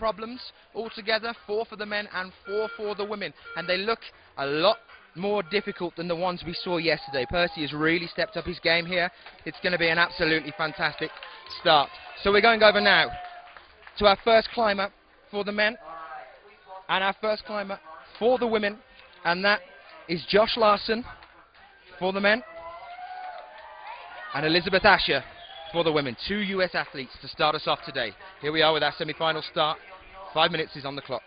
problems altogether, 4 for the men and 4 for the women, and they look a lot more difficult than the ones we saw yesterday. Percy has really stepped up his game here. It's going to be an absolutely fantastic start. So we're going over now to our first climber for the men and our first climber for the women, and that is Josh Larson for the men and Elizabeth Asher for the women. 2 US athletes to start us off today. Here we are with our semi-final start. 5 minutes is on the clock.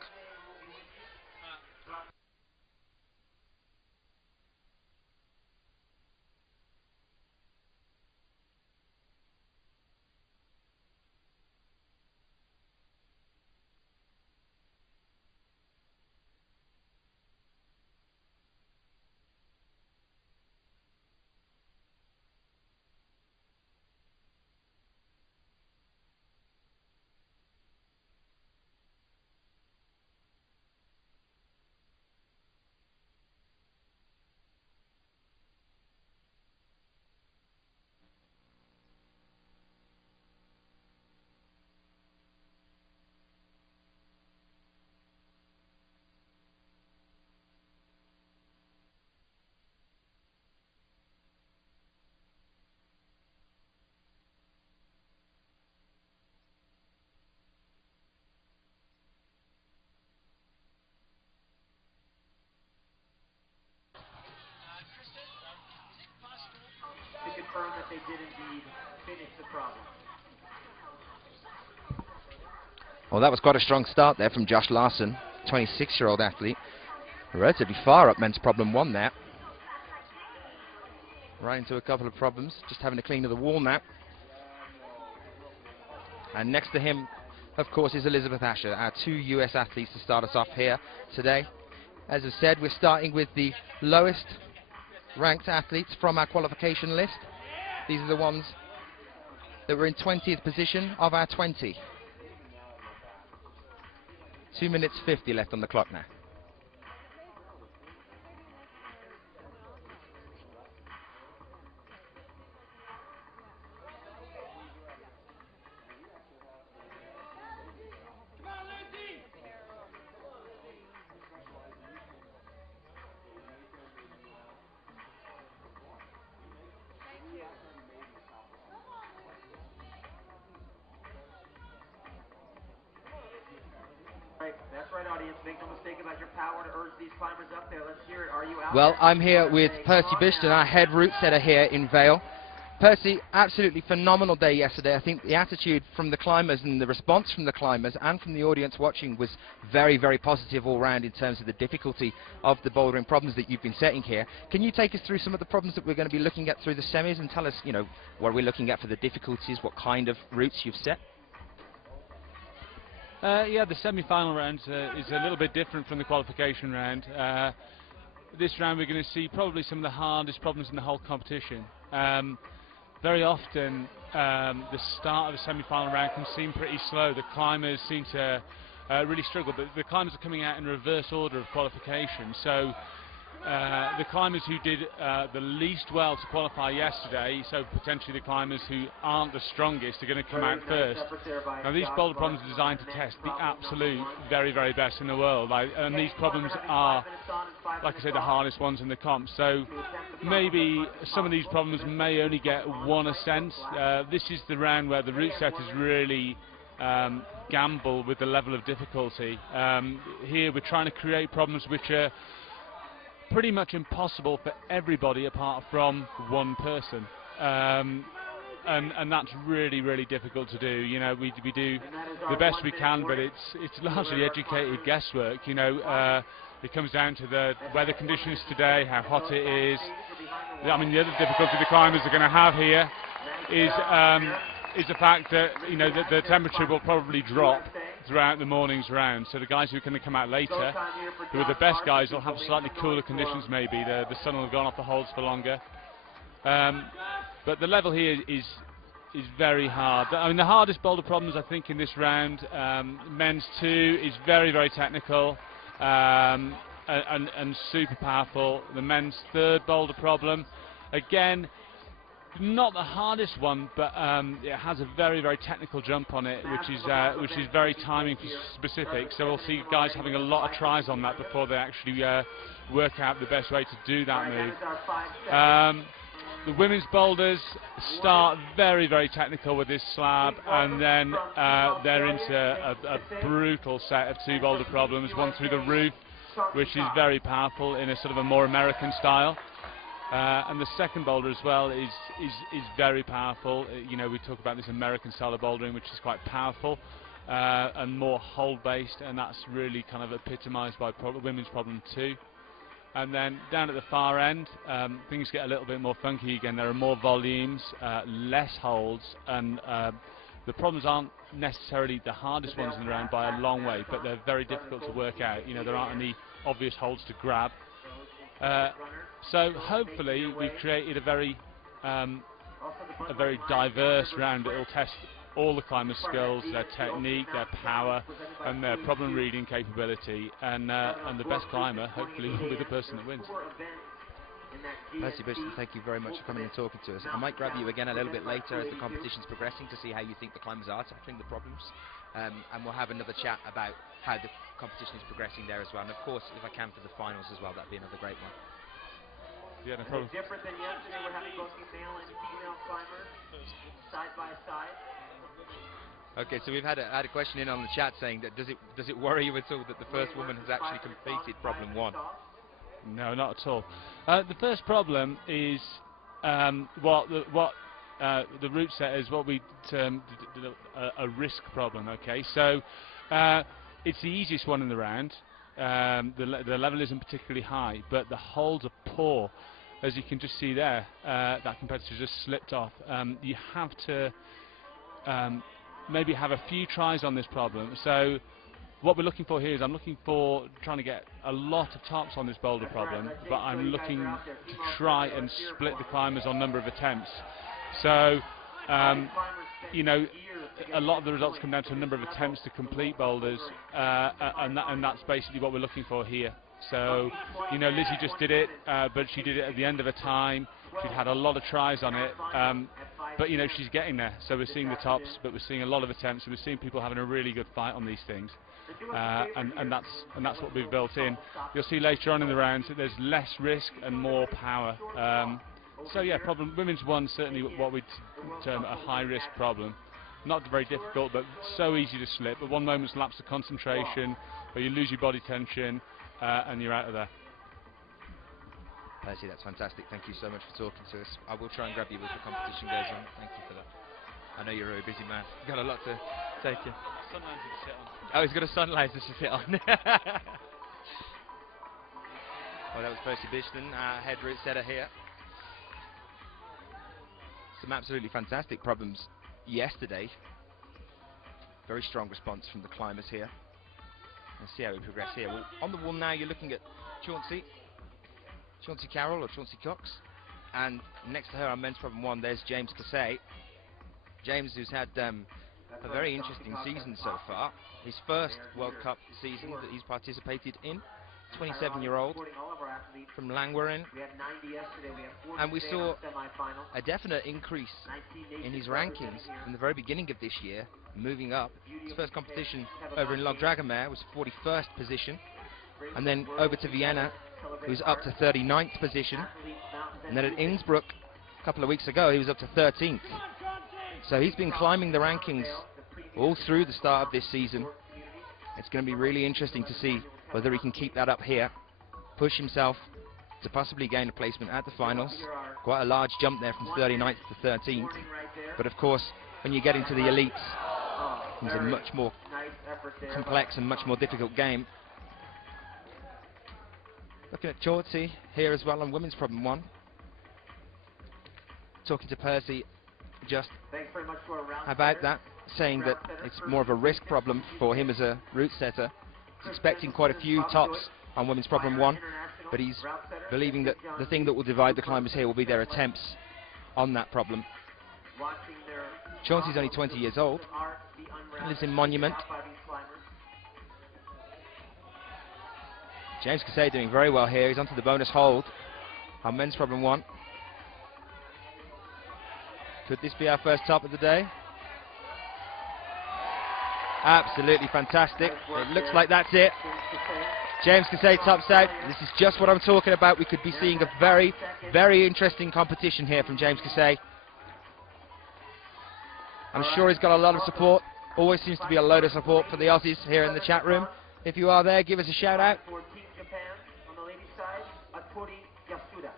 Confirm that they did indeed finish the problem. Well, that was quite a strong start there from Josh Larson, 26-year-old athlete. Relatively far up men's problem 1 there. Right into a couple of problems, just having to clean to the wall now. And next to him, of course, is Elizabeth Asher, our 2 US athletes to start us off here today. As I said, we're starting with the lowest ranked athletes from our qualification list. These are the ones that were in 20th position of our 20. 2 minutes 50 left on the clock now. That's right, audience. Make no mistake about your power to urge these climbers up there. Let's hear it. Are you out? Well, I'm here with Percy Bishton, our head route setter here in Vail. Percy, absolutely phenomenal day yesterday. I think the attitude from the climbers and the response from the climbers and from the audience watching was very, very positive all round in terms of the difficulty of the bouldering problems that you've been setting here. Can you take us through some of the problems that we're going to be looking at through the semis and tell us, you know, what we're looking at for the difficulties, what kind of routes you've set? Yeah, the semi-final round is a little bit different from the qualification round. This round we're going to see probably some of the hardest problems in the whole competition. Very often the start of the semi-final round can seem pretty slow. The climbers seem to really struggle, but the climbers are coming out in reverse order of qualification. So the climbers who did the least well to qualify yesterday, so potentially the climbers who aren't the strongest, are going to come out first. Now these boulder problems are designed to test the absolute very, very best in the world, and these problems are, like I said, the hardest ones in the comp. So maybe some of these problems may only get 1 ascent. This is the round where the route setters really gamble with the level of difficulty. Here we're trying to create problems which are pretty much impossible for everybody apart from 1 person, and that's really, really difficult to do. You know, we do the best we can, but it's largely educated guesswork. You know, it comes down to the weather conditions today, how hot it is. I mean, the other difficulty the climbers are going to have here is the fact that, you know, that the temperature will probably drop throughout the morning's round. So the guys who are going to come out later, who are the best guys, will have slightly cooler conditions maybe. The sun will have gone off the holds for longer. But the level here is very hard. I mean, the hardest boulder problems, I think, in this round, men's 2 is very, very technical and super powerful. The men's 3rd boulder problem, again, Not the hardest one, but it has a very, very technical jump on it, which is very timing specific. So we'll see guys having a lot of tries on that before they actually work out the best way to do that move. The women's boulders start very, very technical with this slab, and then they're into a brutal set of 2 boulder problems. One through the roof, which is very powerful in a sort of a more American style. And the second boulder as well is very powerful. You know, we talk about this American style of bouldering, which is quite powerful and more hold based, and that's really kind of epitomised by women's problem 2. And then down at the far end, things get a little bit more funky again. There are more volumes, less holds, and the problems aren't necessarily the hardest ones in the round by a long way, but they're very difficult to work out. You know, there aren't any obvious holds to grab. So hopefully we've created a very diverse round that will test all the climbers' skills, their technique, their power, and their problem reading capability. And the best climber hopefully will be the person that wins. Percy Bishop, thank you very much for coming and talking to us. I might grab you again a little bit later as the competition's progressing to see how you think the climbers are tackling the problems. And we'll have another chat about how the competition is progressing there as well. And of course, if I can, for the finals as well, that'd be another great one. Yeah, no problem. Different than yesterday, we're having both male and female climbers side by side. Okay, so we've had a question in on the chat saying that does it worry you at all that the first woman has actually completed problem 1? No, not at all. The first problem is what the route set is what we term a risk problem. Okay, so it's the easiest one in the round. The level isn't particularly high, but the holds are poor, as you can just see there. That competitor just slipped off. You have to maybe have a few tries on this problem. So what we're looking for here is I'm looking for trying to get a lot of tops on this boulder problem, but I'm looking to try and split the climbers on number of attempts. So you know, a lot of the results come down to a number of attempts to complete boulders, and that's basically what we're looking for here. So, you know, Lizzie just did it, but she did it at the end of a time. She'd had a lot of tries on it, but you know, she's getting there. So we're seeing the tops, but we're seeing a lot of attempts, and we're seeing people having a really good fight on these things. And that's what we've built in. You'll see later on in the rounds that there's less risk and more power. So yeah, women's 1 certainly what we'd term a high risk problem. Not very difficult, but so easy to slip. But one moment's lapse of concentration, where you lose your body tension, and you're out of there. Percy, that's fantastic. Thank you so much for talking to us. I will try and grab you as the competition goes on. Thank you for that. I know you're a very busy man. You've got a lot to take in. Sunline's to sit on. Oh, he's got a sunlight to sit on. Well, that was Percy Bishton, head route setter here. Some absolutely fantastic problems yesterday. Very strong response from the climbers here. Let's see how we progress here. Well, on the wall now you're looking at Chauncey Carroll or Chauncey Cox, and next to her on men's problem 1 there's James Casey. James, who's had a very interesting season so far. His first World Cup season that he's participated in. 27-year-old from Langwarrin, and we saw a definite increase in his rankings from the very beginning of this year, moving up. His first competition over in Logdragomere was 41st position, and then over to Vienna, he was up to 39th position, and then at Innsbruck a couple of weeks ago he was up to 13th. So he's been climbing the rankings all through the start of this season. It's going to be really interesting to see whether he can keep that up here, push himself to possibly gain a placement at the finals. Quite a large jump there from 39th to 13th. But of course, when you get into the elites, it's a much more complex and much more difficult game. Looking at Chauncey here as well on women's problem 1. Talking to Percy just about that, saying that it's more of a risk problem for him as a route setter. He's expecting quite a few tops on women's problem 1, but he's believing that the thing that will divide the climbers here will be their attempts on that problem. Chauncey's only 20 years old, he lives in Monument. James Casey doing very well here. He's onto the bonus hold on men's problem 1. Could this be our first top of the day? Absolutely fantastic. It looks like that's it. James Kasey tops out. This is just what I'm talking about. We could be seeing a very, very interesting competition here from James Kasey. I'm sure he's got a lot of support. Always seems to be a load of support for the Aussies here in the chat room. If you are there, give us a shout out. For Team Japan on the ladies' side, Atori Yasuda.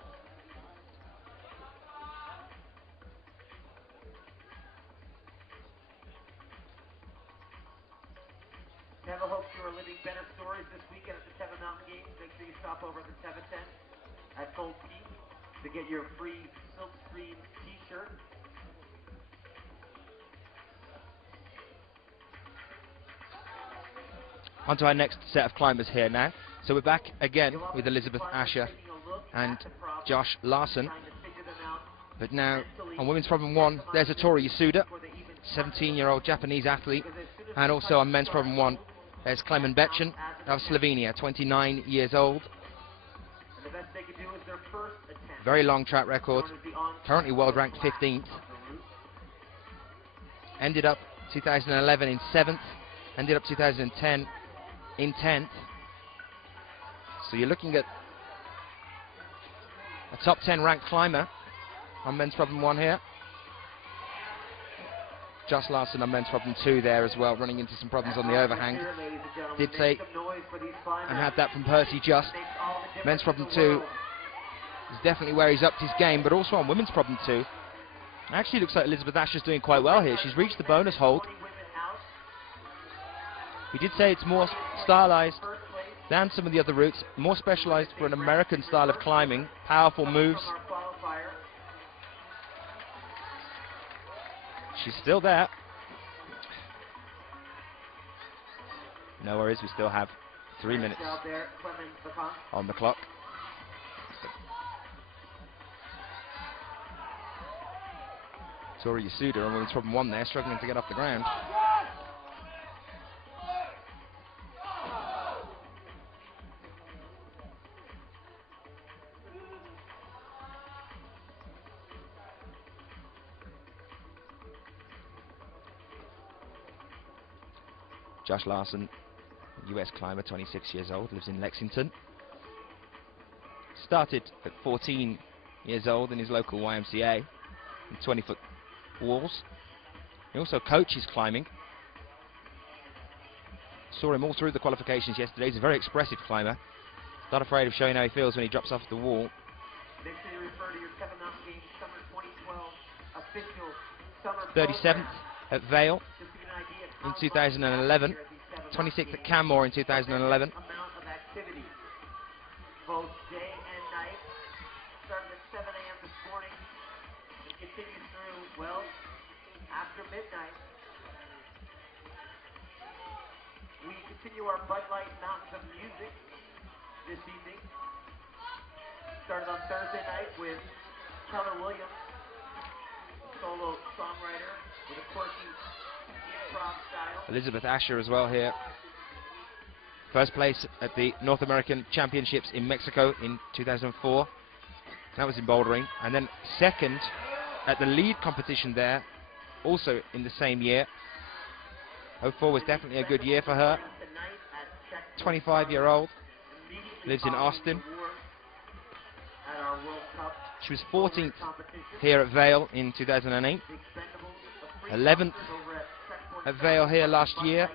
Neville hopes you are living better stories this weekend at the Seven Mountain Games. Make sure you stop over at the 710 at Gold Peak to get your free silkscreen t-shirt. On to our next set of climbers here now. So we're back again with Elizabeth Asher and Josh Larson. But now on women's problem 1, there's Atori Yasuda, 17-year-old Japanese athlete. And also on men's problem 1, there's Klemen Betchen of Slovenia, 29 years old. Very long track record. Currently world ranked 15th. Ended up 2011 in 7th. Ended up 2010 in 10th. So you're looking at a top 10 ranked climber on men's problem 1 here. Josh Larson on men's problem 2 there as well, running into some problems on the overhang. Did take and had that from Percy Just. Men's problem 2 is definitely where he's upped his game, but also on women's problem 2. Actually looks like Elizabeth Asher's doing quite well here. She's reached the bonus hold. We did say it's more stylized than some of the other routes, more specialized for an American style of climbing, powerful moves. She's still there. No worries, we still have 3 minutes on the clock. Tori Yasuda on women's problem 1 there, struggling to get off the ground. Josh Larson, US climber, 26 years old, lives in Lexington. Started at 14 years old in his local YMCA, in 20-foot walls. He also coaches climbing. Saw him all through the qualifications yesterday. He's a very expressive climber. Not afraid of showing how he feels when he drops off the wall. Make sure you refer to your Seven Mountain Games Summer 2012 official summer 37th at Vail Just to get an idea of in how 2011. 26th at Canmore in 2011. amount of activity, both day and night, starting at 7 a.m. this morning, and continues through, well, after midnight. We continue our Bud Light Mountains of Music this evening. Started on Thursday night with Keller Williams, solo songwriter with a quirky improv style. Elizabeth Asher as well here. First place at the North American Championships in Mexico in 2004. That was in bouldering. And then second at the lead competition there, also in the same year. 04 was definitely a good year for her. 25-year-old, lives in Austin. She was 14th here at Vail in 2008. 11th at Vail here last year.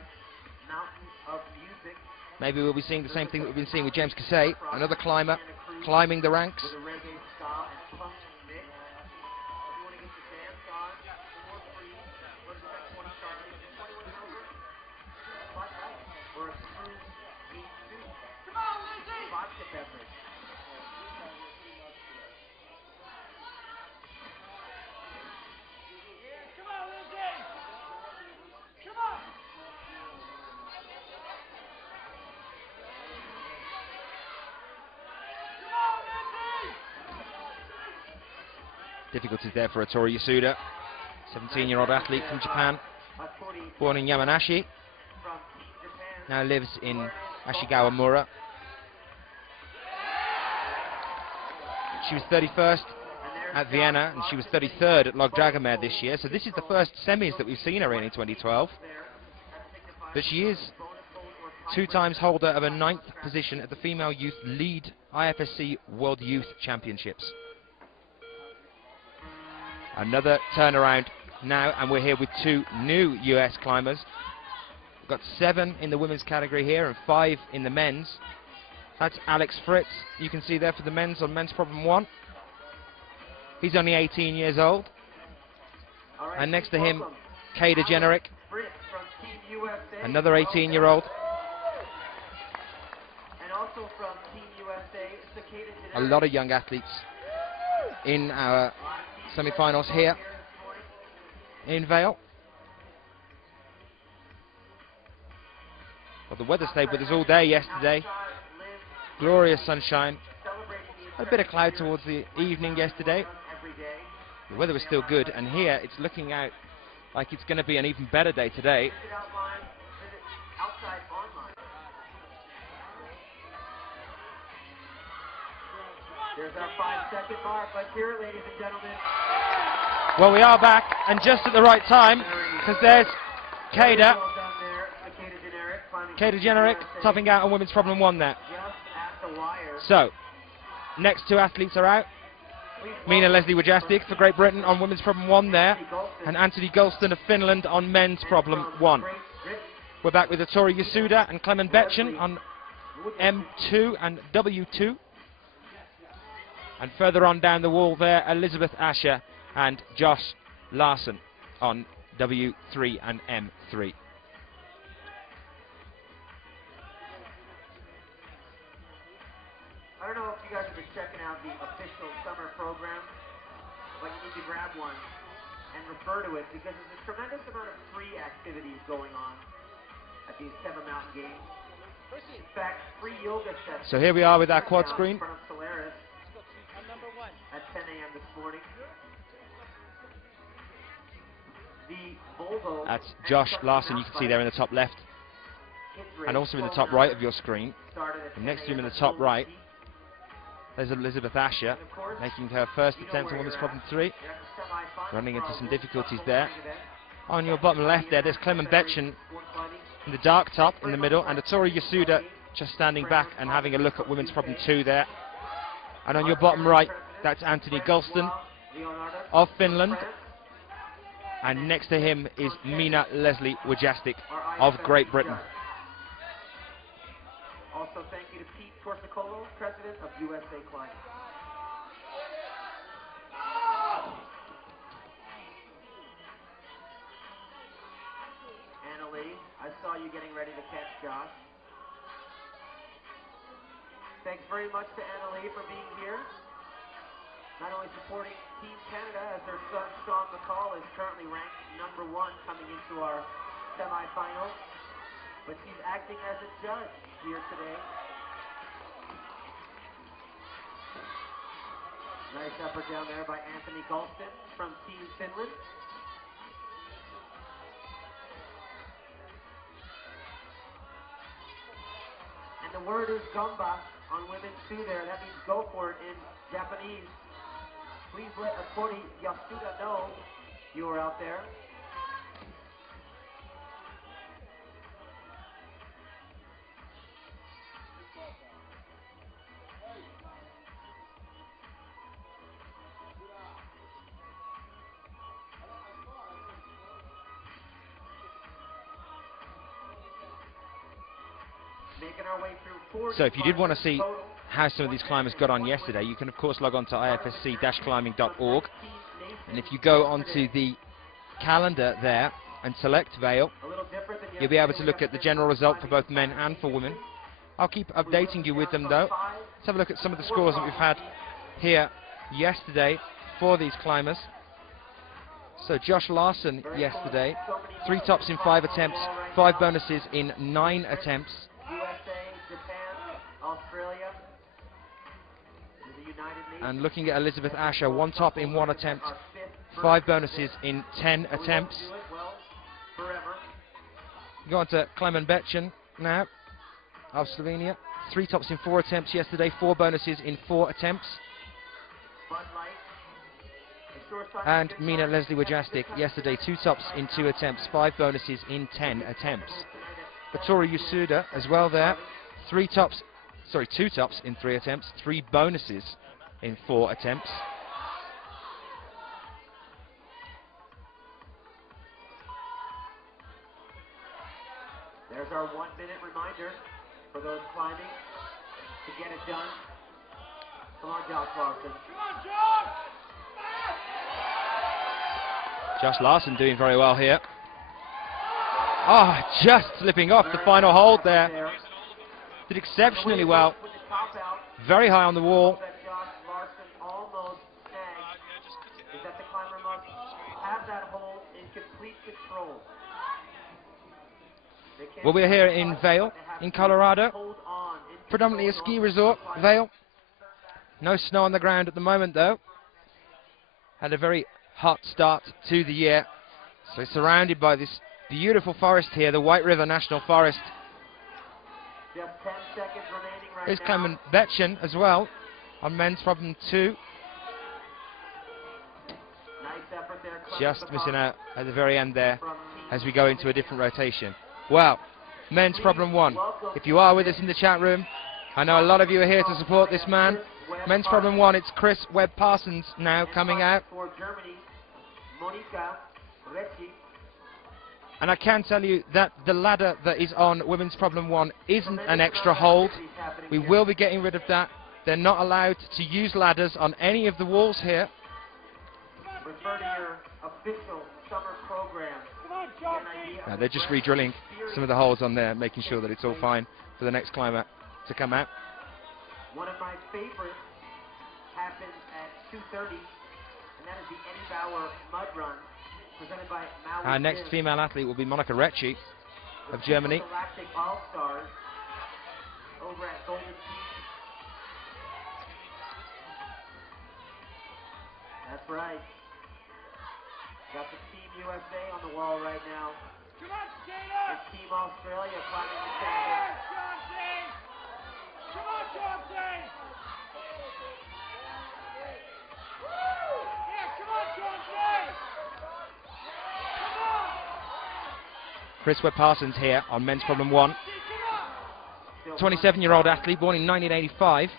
Maybe we'll be seeing the same thing that we've been seeing with James Kasey, another climber climbing the ranks. Difficulties there for Atori Yasuda, 17-year-old athlete from Japan, born in Yamanashi, now lives in Ashigawa Mura. She was 31st at Vienna, and she was 33rd at Log Dragomir this year. So this is the first semis that we've seen her in 2012. But she is 2 times holder of a 9th position at the Female Youth Lead IFSC World Youth Championships. Another turnaround now, and we're here with 2 new US climbers. We've got 7 in the women's category here and 5 in the men's. That's Alex Fritz, you can see there for the men's on men's problem 1. He's only 18 years old. And next to him, Kada Generic, another 18-year-old. A lot of young athletes in our semi-finals here in Vail. Well, the weather stayed with us all day yesterday. Glorious sunshine. A bit of cloud towards the evening yesterday. The weather was still good, and here it's looking out like it's going to be an even better day today. There's our 5-second mark. Let's hear it, ladies and gentlemen. Well, we are back, and just at the right time, because there's Kada. Kada Generic topping out on women's problem 1 there. So, next 2 athletes are out. Mina Leslie Wojastik for Great Britain on women's problem 1 there, and Anthony Gulston of Finland on men's problem 1. We're back with Atori Yasuda and Clement Betchen on M2 and W2. And further on down the wall there, Elizabeth Asher and Josh Larson on W3 and M3. I don't know if you guys have been checking out the official summer program, but you need to grab one and refer to it because there's a tremendous amount of free activities going on at these Seven Mountain Games. In fact, free yoga sessions. So here we are with our quad screen. In front of Solaris at 10 a.m. this morning. The Volvo. That's Josh Larson, you can see there in the top left, and also in the top right of your screen. And next to him in the top right, there's Elizabeth Asher, making her first attempt on women's problem 3, running into some difficulties there. On your bottom left there's Clement Betchen in the dark top in the middle, and Atori Yasuda just standing back and having a look at women's problem 2 there. And on your bottom right, that's Anthony Gulston of Finland, and next to him is Mina Leslie Wojastik of Great Britain. Also, thank you to Pete Torsicolo, president of USA Climbing. Anna Lee, I saw you getting ready to catch Josh. Thanks very much to Anna Lee for being here. Not only supporting Team Canada, as their son Sean McCall is currently ranked #1 coming into our semifinals, but she's acting as a judge here today. Nice effort down there by Anthony Gulston from Team Finland. And the word is gamba on women's 2 there. That means go for it in Japanese. Please let Atori Yasuda know you are out there. Making our way through 40 So if you did want to see how some of these climbers got on yesterday, you can of course log on to ifsc-climbing.org, and if you go onto the calendar there and select Vail, you'll be able to look at the general result for both men and for women. I'll keep updating you with them though. Let's have a look at some of the scores that we've had here yesterday for these climbers. So Josh Larson yesterday, 3 tops in 5 attempts, 5 bonuses in 9 attempts. And looking at Elizabeth Asher, 1 top in 1 attempt, 5 bonuses in 10 attempts. Go on to Clement Betchen now, of Slovenia. 3 tops in 4 attempts yesterday, 4 bonuses in 4 attempts. and Mina Leslie Wojastik yesterday, 2 tops in 2 attempts, 5 bonuses in 10 attempts. Vittoria Yasuda as well there, 2 tops in 3 attempts, 3 bonuses in 4 attempts. There's our 1-minute reminder for those climbing to get it done. Come on, Josh Larson. Josh Larson doing very well here. Ah, just slipping off the final hold there. Did exceptionally well. Very high on the wall. That Josh Larson almost snagged is that the climber must have that hold in complete control. Well, we're here in Vail, in Colorado. Predominantly a ski resort, Vail. No snow on the ground at the moment, though. Had a very hot start to the year. So surrounded by this beautiful forest here, the White River National Forest. Just 10 seconds remaining right Here's now. Clement Betchen as well on men's problem 2. Nice effort there, Clement Just missing Bacall out at the very end there from as we go into a different rotation. Well, men's problem 1. If you are with us in the chat room, I know a lot of you are here to support this man. Men's problem 1, it's Chris Webb Parsons now coming out. For Germany, Monika Recci. And I can tell you that the ladder that is on women's problem 1 isn't an extra hold. We will be getting rid of that. They're not allowed to use ladders on any of the walls here. Refer to your official summer program. Now they're just re-drilling some of the holes on there, making sure that it's all fine for the next climber to come out. One of my favorites happens at 2:30, and that is the Eddie Bauer Mud Run, presented by Maui Our next Liv. female athlete will be Monika Recci of Germany. Galactic All-Stars over at Golden Peak. That's right. Got the Team USA on the wall right now. Come on, skater! And Team Australia climbing the standard. Come on, Chauncey! Yeah, come on, Chauncey! Come on! Chris Webb Parsons here on men's problem 1. 27-year-old athlete born in 1985.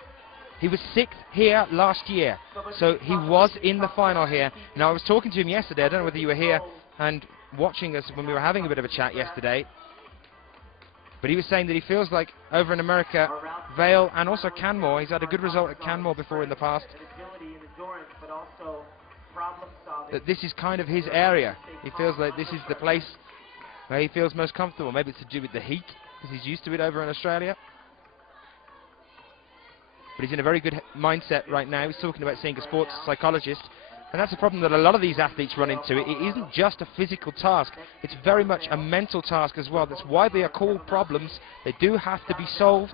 He was 6th here last year, so he was in the final here. Now, I was talking to him yesterday. I don't know whether you were here and watching us when we were having a bit of a chat yesterday. But he was saying that he feels like over in America, Vail and also Canmore, he's had a good result at Canmore before in the past, that this is kind of his area. He feels like this is the place where he feels most comfortable. Maybe it's to do with the heat, because he's used to it over in Australia. But he's in a very good mindset right now. He's talking about seeing a sports psychologist. And that's a problem that a lot of these athletes run into. It isn't just a physical task. It's very much a mental task as well. That's why they are called problems. They do have to be solved.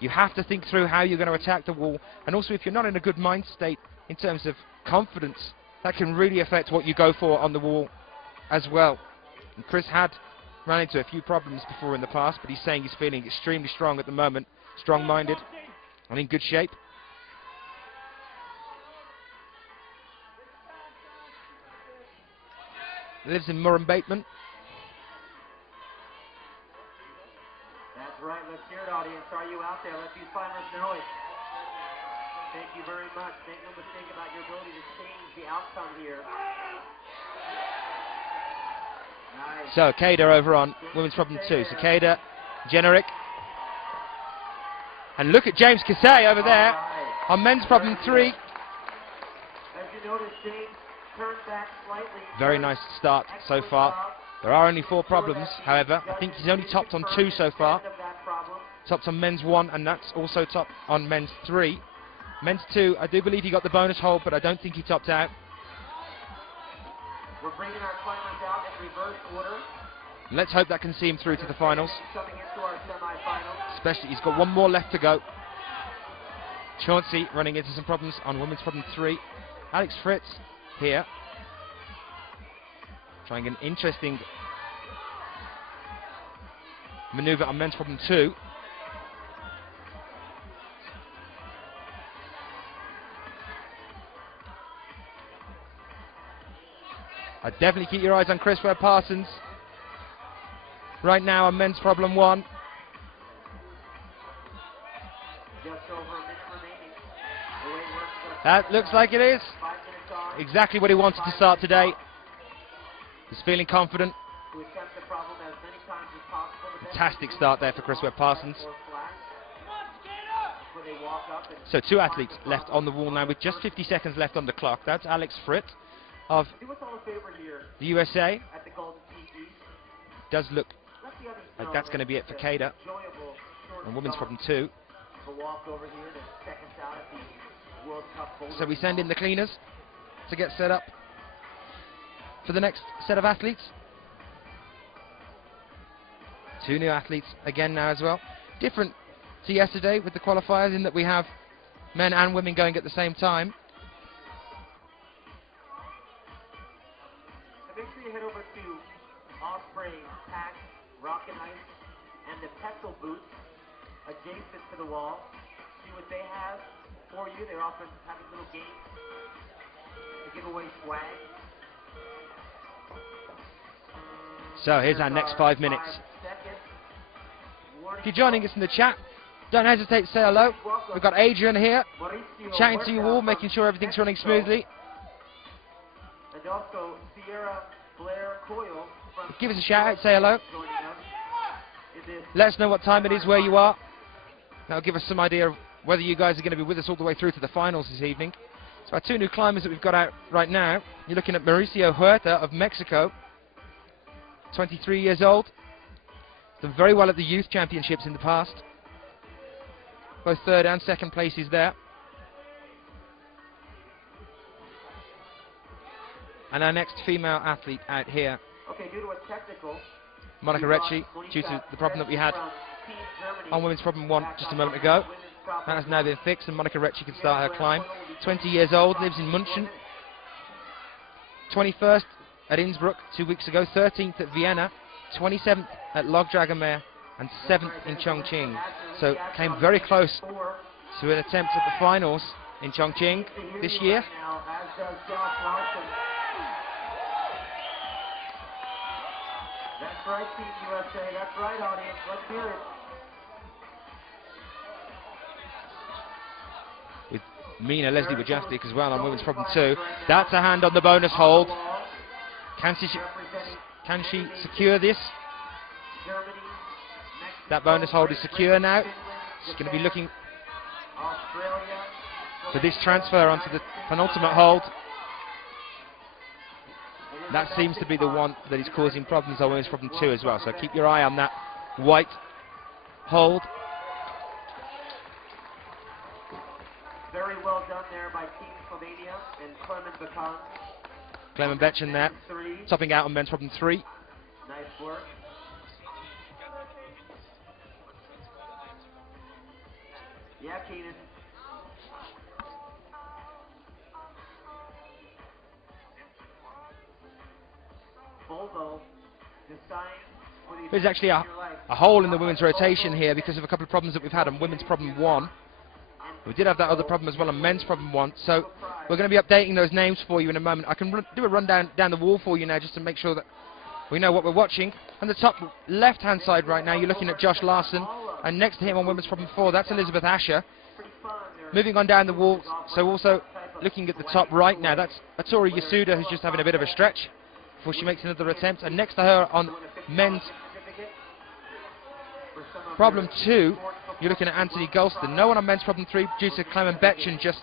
You have to think through how you're going to attack the wall. And also, if you're not in a good mind state in terms of confidence, that can really affect what you go for on the wall as well. And Chris had run into a few problems before in the past, but he's saying he's feeling extremely strong at the moment, strong-minded and in good shape. Lives in Murrumbateman. That's right. Let's hear it, audience. Are you out there? Let these climbers know it. Thank you very much. Make no mistake about your ability to change the outcome here. Nice. So, Kada over on women's problem 2. So, Kada, generic. And look at James Kasey over there on men's problem 3. As you notice, James turned back slightly. Very nice start so far. There are only 4 problems, however. I think he's only topped on 2 so far. Topped on men's 1, and that's also topped on men's 3. Men's 2, I do believe he got the bonus hold, but I don't think he topped out. We're bringing our climbers out in reverse order. Let's hope that can see him through to the finals. Coming into our semifinals. Especially, he's got 1 more left to go. Chauncey running into some problems on women's problem 3. Alex Fritz here, trying an interesting maneuver on men's problem 2. I'd definitely keep your eyes on Chris Webb-Parsons. Right now on men's problem 1. Just over a minute remaining. The way it works is That looks like it is 5 minutes on. exactly what he wanted to start today. He's feeling confident. To attempt the problem as many times as possible. The best Fantastic thing to start do there for Chris Webb-Parsons. or flat, where they walk up and So 2 athletes left on the wall now with just 50 seconds left on the clock. That's Alex Fritt of do us all a favor here the USA. at the Golden Tiki. Does look Let the others like know that's going to be it for Kada enjoyable short on women's start problem 2. of a walk over here to second out at the World Cup Boulder. So we send in the cleaners to get set up for the next set of athletes. 2 new athletes again now as well. Different to yesterday with the qualifiers in that we have men and women going at the same time. And make sure you head over to Osprey Pack, Rock and Ice, and the Petzl booth adjacent to the wall. See what they have for you. They're often having little games to give away swag. So here's our next 5 minutes. 5 seconds. Warning If you're joining us in the chat, don't hesitate to say hello. We've got Adrian here, Mauricio chatting to you Huerta all, from making sure everything's running Mexico. smoothly. And also Sierra Blair Coyle from Give us a shout out, say hello. joining us in this Let us know what time it is where you are. That'll give us some idea of whether you guys are going to be with us all the way through to the finals this evening. So our 2 new climbers that we've got out right now, you're looking at Mauricio Huerta of Mexico, 23 years old. Done very well at the youth championships in the past. Both 3rd and 2nd places there. And our next female athlete out here, okay, due to a technical Monica Recchi, due to the problem that we had on women's problem 1 just a moment ago. That has now been fixed and Monica Recchi can start her climb. 20 years old, lives in München. 21st at Innsbruck 2 weeks ago, 13th at Vienna, 27th at Log Dragonmare, and 7th in Chongqing. So came very close to an attempt at the finals in Chongqing this year. Now, as does Josh Larson. That's right, Team USA. That's right, audience. Let's hear it. With Mina Leslie Wojcicki as well on women's problem 2. That's a hand on the bonus hold. Can she secure this? Germany, That bonus hold is secure now. She's going to be looking Australia. for this transfer onto the penultimate hold. That seems to be the one that is causing problems on women's problem 2 as well. So keep your eye on that white hold. Very well done there by Team Slovenia and Clement Bakan. Clement Betchen there, 3. topping out on men's problem 3. Nice work. Yeah, Keenan. Volvo decides for the There's actually a hole in the women's rotation here because of a couple of problems that we've had on women's problem 1. We did have that other problem as well on men's problem 1, so we're going to be updating those names for you in a moment. I can do a rundown down the wall for you now just to make sure that we know what we're watching. On the top left-hand side right now, you're looking at Josh Larson, and next to him on women's problem 4, that's Elizabeth Asher. Moving on down the wall, so also looking at the top right now, that's Atori Yasuda, who's just having a bit of a stretch before she makes another attempt, and next to her on men's problem 2, you're looking at Anthony Gulston. No one on men's problem 3 due to Clement Betchen just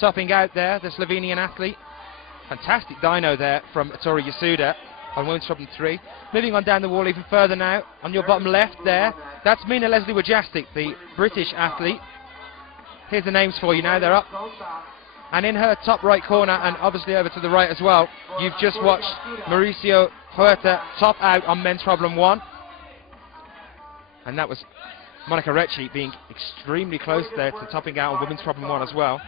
topping out there, the Slovenian athlete. Fantastic dyno there from Atori Yasuda on women's problem 3. Moving on down the wall even further now, on your bottom left there, that's Mina Leslie Wojcicki, the British athlete. Here's the names for you now, they're up. And in her top right corner, and obviously over to the right as well, you've just watched Mauricio Huerta top out on men's problem 1. And that was Monica Recchi being extremely close there to topping out on women's problem 1 as well.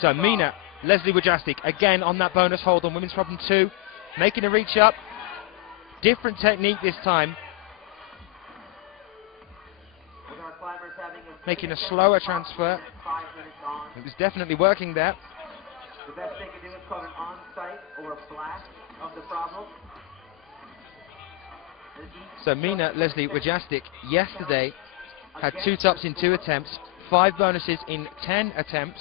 So Mina Leslie Wojcicki again on that bonus hold on women's problem 2, making a reach up. Different technique this time. Making a slower transfer. It was definitely working there. The best they can do is call an on-site or a blast. of the problem. So Mina Leslie Wajastik yesterday had 2 tops in 2 attempts, 5 bonuses in 10 attempts.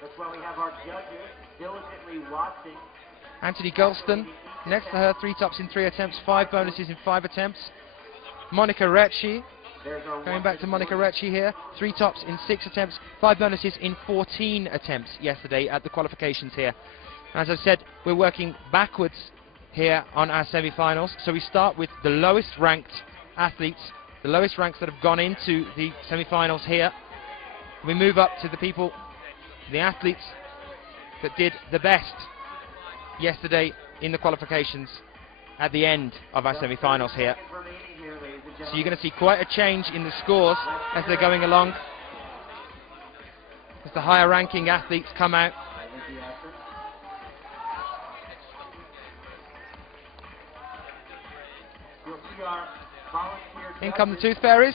That's why we have our judges diligently watching. Anthony Golston next to her, 3 tops in 3 attempts, 5 bonuses in 5 attempts. Monica Recci, going back to Monica Recci here, 3 tops in 6 attempts, 5 bonuses in 14 attempts yesterday at the qualifications here. As I've said, we're working backwards here on our semi-finals. So we start with the lowest ranked athletes, the lowest ranks that have gone into the semi-finals here. We move up to the people, the athletes that did the best yesterday in the qualifications at the end of our semi-finals here. So you're going to see quite a change in the scores as they're going along, as the higher ranking athletes come out. In come the tooth fairies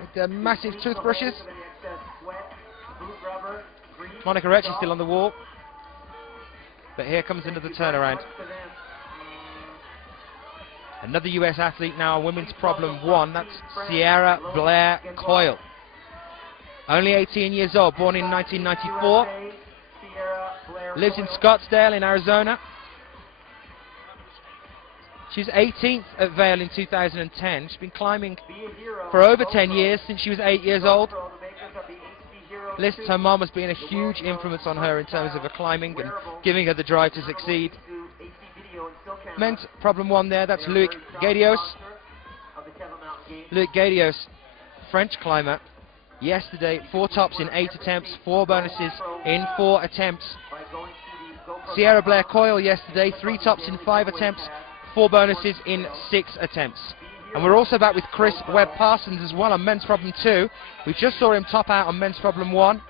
with their massive toothbrushes. Monica Recci still on the wall, but here comes another turnaround. Another US athlete now, women's problem 1, that's Sierra Blair Coyle. Only 18 years old, born in 1994, lives in Scottsdale in Arizona. She's 18th at Vail in 2010. She's been climbing for over 10 years, since she was 8 years old. Lists her mom as being a huge influence on her in terms of her climbing and giving her the drive to succeed. Men's problem 1 there, that's Loic Gadios. Loic Gadios, French climber. Yesterday, 4 tops in 8 attempts, 4 bonuses in 4 attempts. Sierra Blair Coyle yesterday, 3 tops in 5 attempts, 4 bonuses in 6 attempts. And we're also back with Chris Webb-Parsons as well on men's problem 2. We just saw him top out on men's problem 1.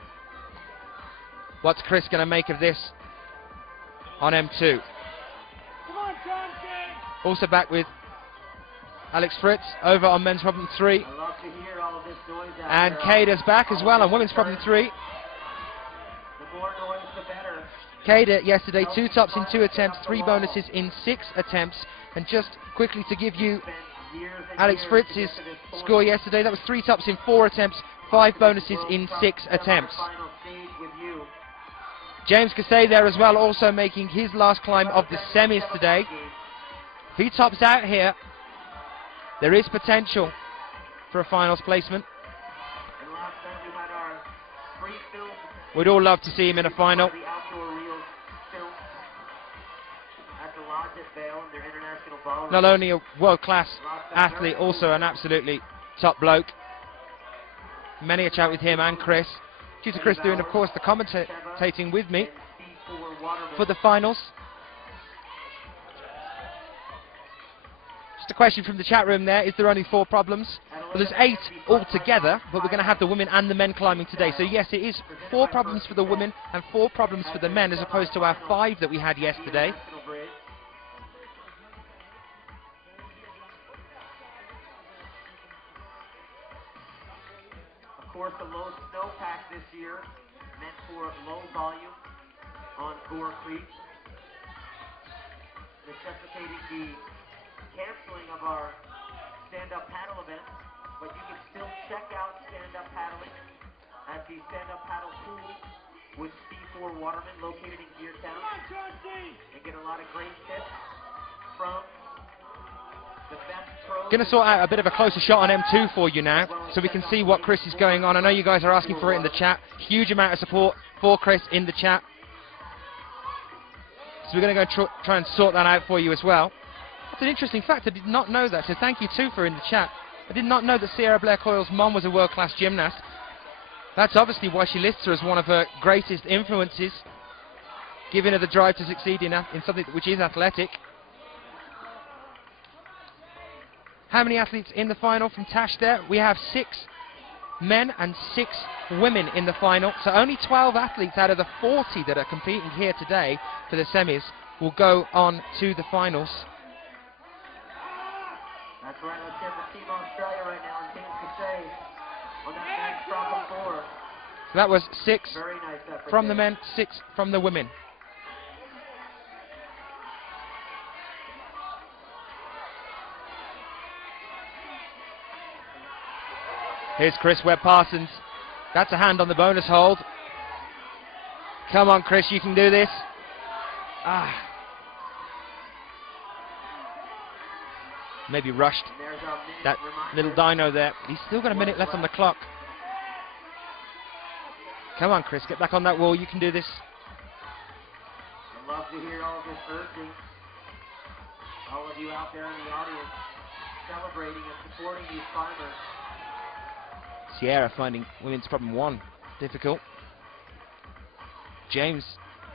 What's Chris going to make of this on M2? Also back with Alex Fritz over on men's problem 3. And Kada's back as well on women's problem 3. Kada yesterday, 2 tops in 2 attempts, 3 bonuses in 6 attempts. And just quickly to give you Alex Fritz's score yesterday, that was 3 tops in 4 attempts, 5 bonuses in 6 attempts. James Casey there as well, also making his last climb of the semis today. If he tops out here, there is potential for a finals placement. We'd all love to see him in a final. Not only a world-class athlete, also an absolutely top bloke. Many a chat with him and Chris. Due to Chris doing, of course, the commentating with me for the finals. Just a question from the chat room there, is there only 4 problems? Well, there's 8 altogether, but we're going to have the women and the men climbing today. So yes, it is 4 problems for the women and 4 problems for the men, as opposed to our 5 that we had yesterday. Of course, the low snowpack this year meant for low volume on Gore Creek, necessitating the canceling of our stand-up paddle event, but you can still check out stand-up paddling at the stand-up paddle pool with C4 Waterman located in Geartown, and get a lot of great tips from the best pros. Going to sort out a bit of a closer shot on M2 for you now, so we can see what Chris is going on. I know you guys are asking for it in the chat. Huge amount of support for Chris in the chat. So we're going to go try and sort that out for you as well. That's an interesting fact. I did not know that, so thank you too for in the chat. I did not know that Sierra Blair Coyle's mom was a world-class gymnast. That's obviously why she lists her as one of her greatest influences, giving her the drive to succeed in something which is athletic. How many athletes in the final from Tash there? We have 6 men and 6 women in the final, so only 12 athletes out of the 40 that are competing here today for the semis will go on to the finals. That's right, let's get the team Australia right now, and James Casey on that next problem 4. So that was 6 Very nice effort from there. the men, 6 from the women. Here's Chris Webb-Parsons. That's a hand on the bonus hold. Come on, Chris, you can do this. Maybe rushed There's our minute that reminder. little dino there. He's still got a minute left on the clock. Come on, Chris, get back on that wall. You can do this. I'd love to hear all this urging. All of you out there in the audience celebrating and supporting these climbers. Sierra finding women's problem 1 difficult. James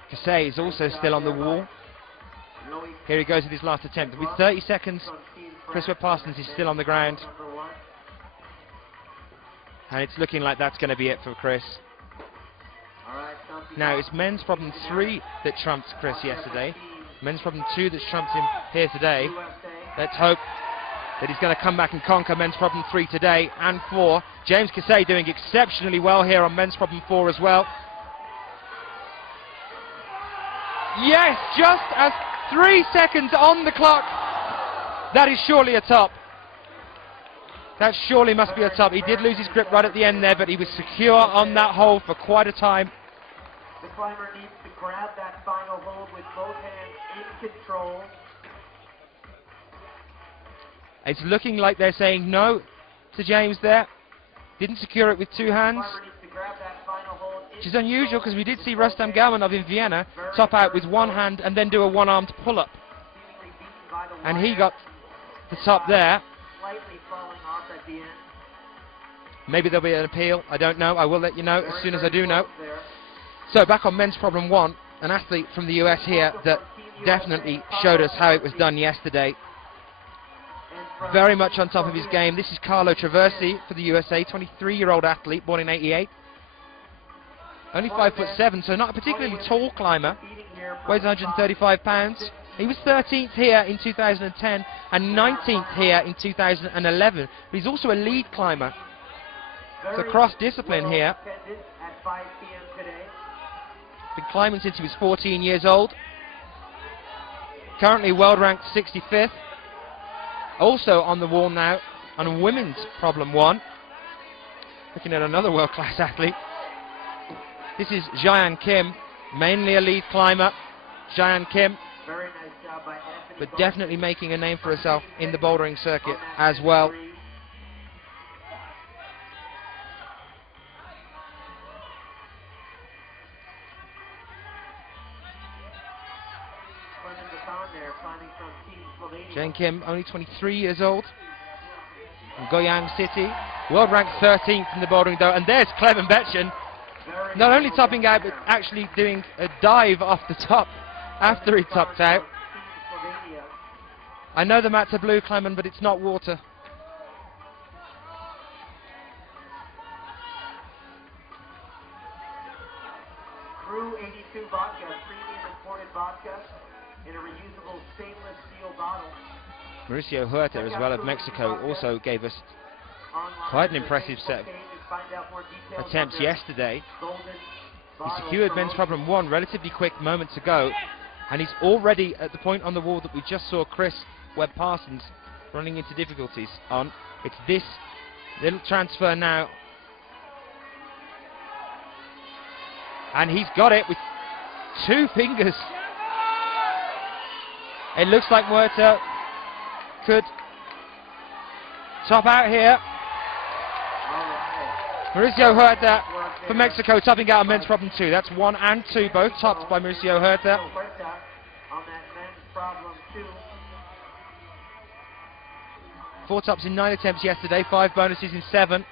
Cassay is also still on the wall. Here he goes with his last attempt. With 30 seconds, Chris Webb-Parsons is still on the ground. And it's looking like that's going to be it for Chris. Now, it's men's problem 3 that trumped Chris yesterday. Men's problem 2 that's trumped him here today. Let's hope that he's going to come back and conquer men's problem 3 today and 4. James Cassay doing exceptionally well here on men's problem 4 as well. Yes, just as 3 seconds on the clock. That is surely a top. That surely must be a top. He did lose his grip right at the end there, but he was secure on that hold for quite a time. The climber needs to grab that final hold with both hands in control. It's looking like they're saying no to James there. Didn't secure it with 2 hands. Climber needs to grab that final hold in Which is unusual because we did see Rustam control. Galmanov in Vienna top out with 1 hand and then do a 1-armed pull-up. Seemingly beaten by the And he wire. got the top there. Slightly falling off at the end. Maybe there'll be an appeal. I don't know. I will let you know as soon as I do know. Close there. So back on men's problem 1, an athlete from the US here that definitely showed us how it was done yesterday. And from Very much on top of his game. This is Carlo Traversi for the USA, 23-year-old athlete, born in '88. Only 5'7", so not a particularly tall climber. competing here for Weighs 135 pounds. He was 13th here in 2010 and 19th here in 2011. But he's also a lead climber. So very cross-discipline well here. attended at 5 p.m. today. Been climbing since he was 14 years old. Currently world ranked 65th. Also on the wall now on women's problem 1. Looking at another world-class athlete. This is Jaean Kim, mainly a lead climber. Jaean Kim, Very nice job by Anthony. but Bowman definitely making a name for herself in the bouldering circuit on that as well. three. Clement Baton there, climbing from Team Slovenia. Jaean Kim, only 23 years old, from Goyang City. World ranked 13th in the bouldering though, and there's Clement Betjen, Very not only well topping done out, but there. actually doing a dive off the top after he topped out. Team Slovenia. I know the mats are blue, Clement, but it's not water. Crew 82 vodka, premium imported vodka in a reusable stainless steel bottle. Mauricio Huerta as well of Mexico also gave us Online quite an at their impressive set of Facebook page and find out more details on attempts their yesterday. golden He bottle secured men's promotion. problem 1 relatively quick moments ago, and he's already at the point on the wall that we just saw Chris Webb-Parsons running into difficulties on. It's this little transfer now, and he's got it with 2 fingers. It looks like Huerta could top out here. All right. Mauricio Huerta Work for there. Mexico topping out on men's problem 2. That's 1 and 2, both topped by Mauricio Huerta. Huerta on that men's problem 2. 4 tops in 9 attempts yesterday, 5 bonuses in 7.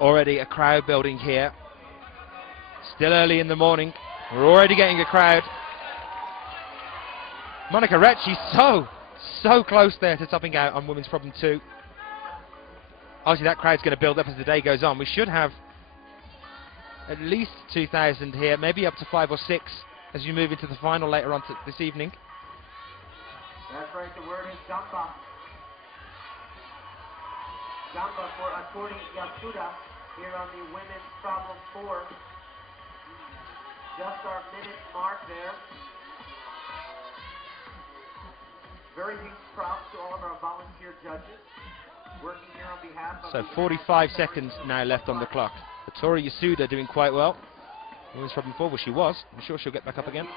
Already a crowd building here. Still early in the morning. We're already getting a crowd. Monica Recchi so close there to topping out on women's problem 2. Obviously that crowd's going to build up as the day goes on. We should have at least 2,000 here, maybe up to 5 or 6 as you move into the final later on this evening. That's right, the word is Jamba. Jamba for Atori Yasuda here on the women's problem 4. Just our minute mark there. Very huge props to all of our volunteer judges working here on behalf of... So 45 seconds now left on the clock. Atori Yasuda doing quite well. Women's problem 4, well she was. I'm sure she'll get back up again.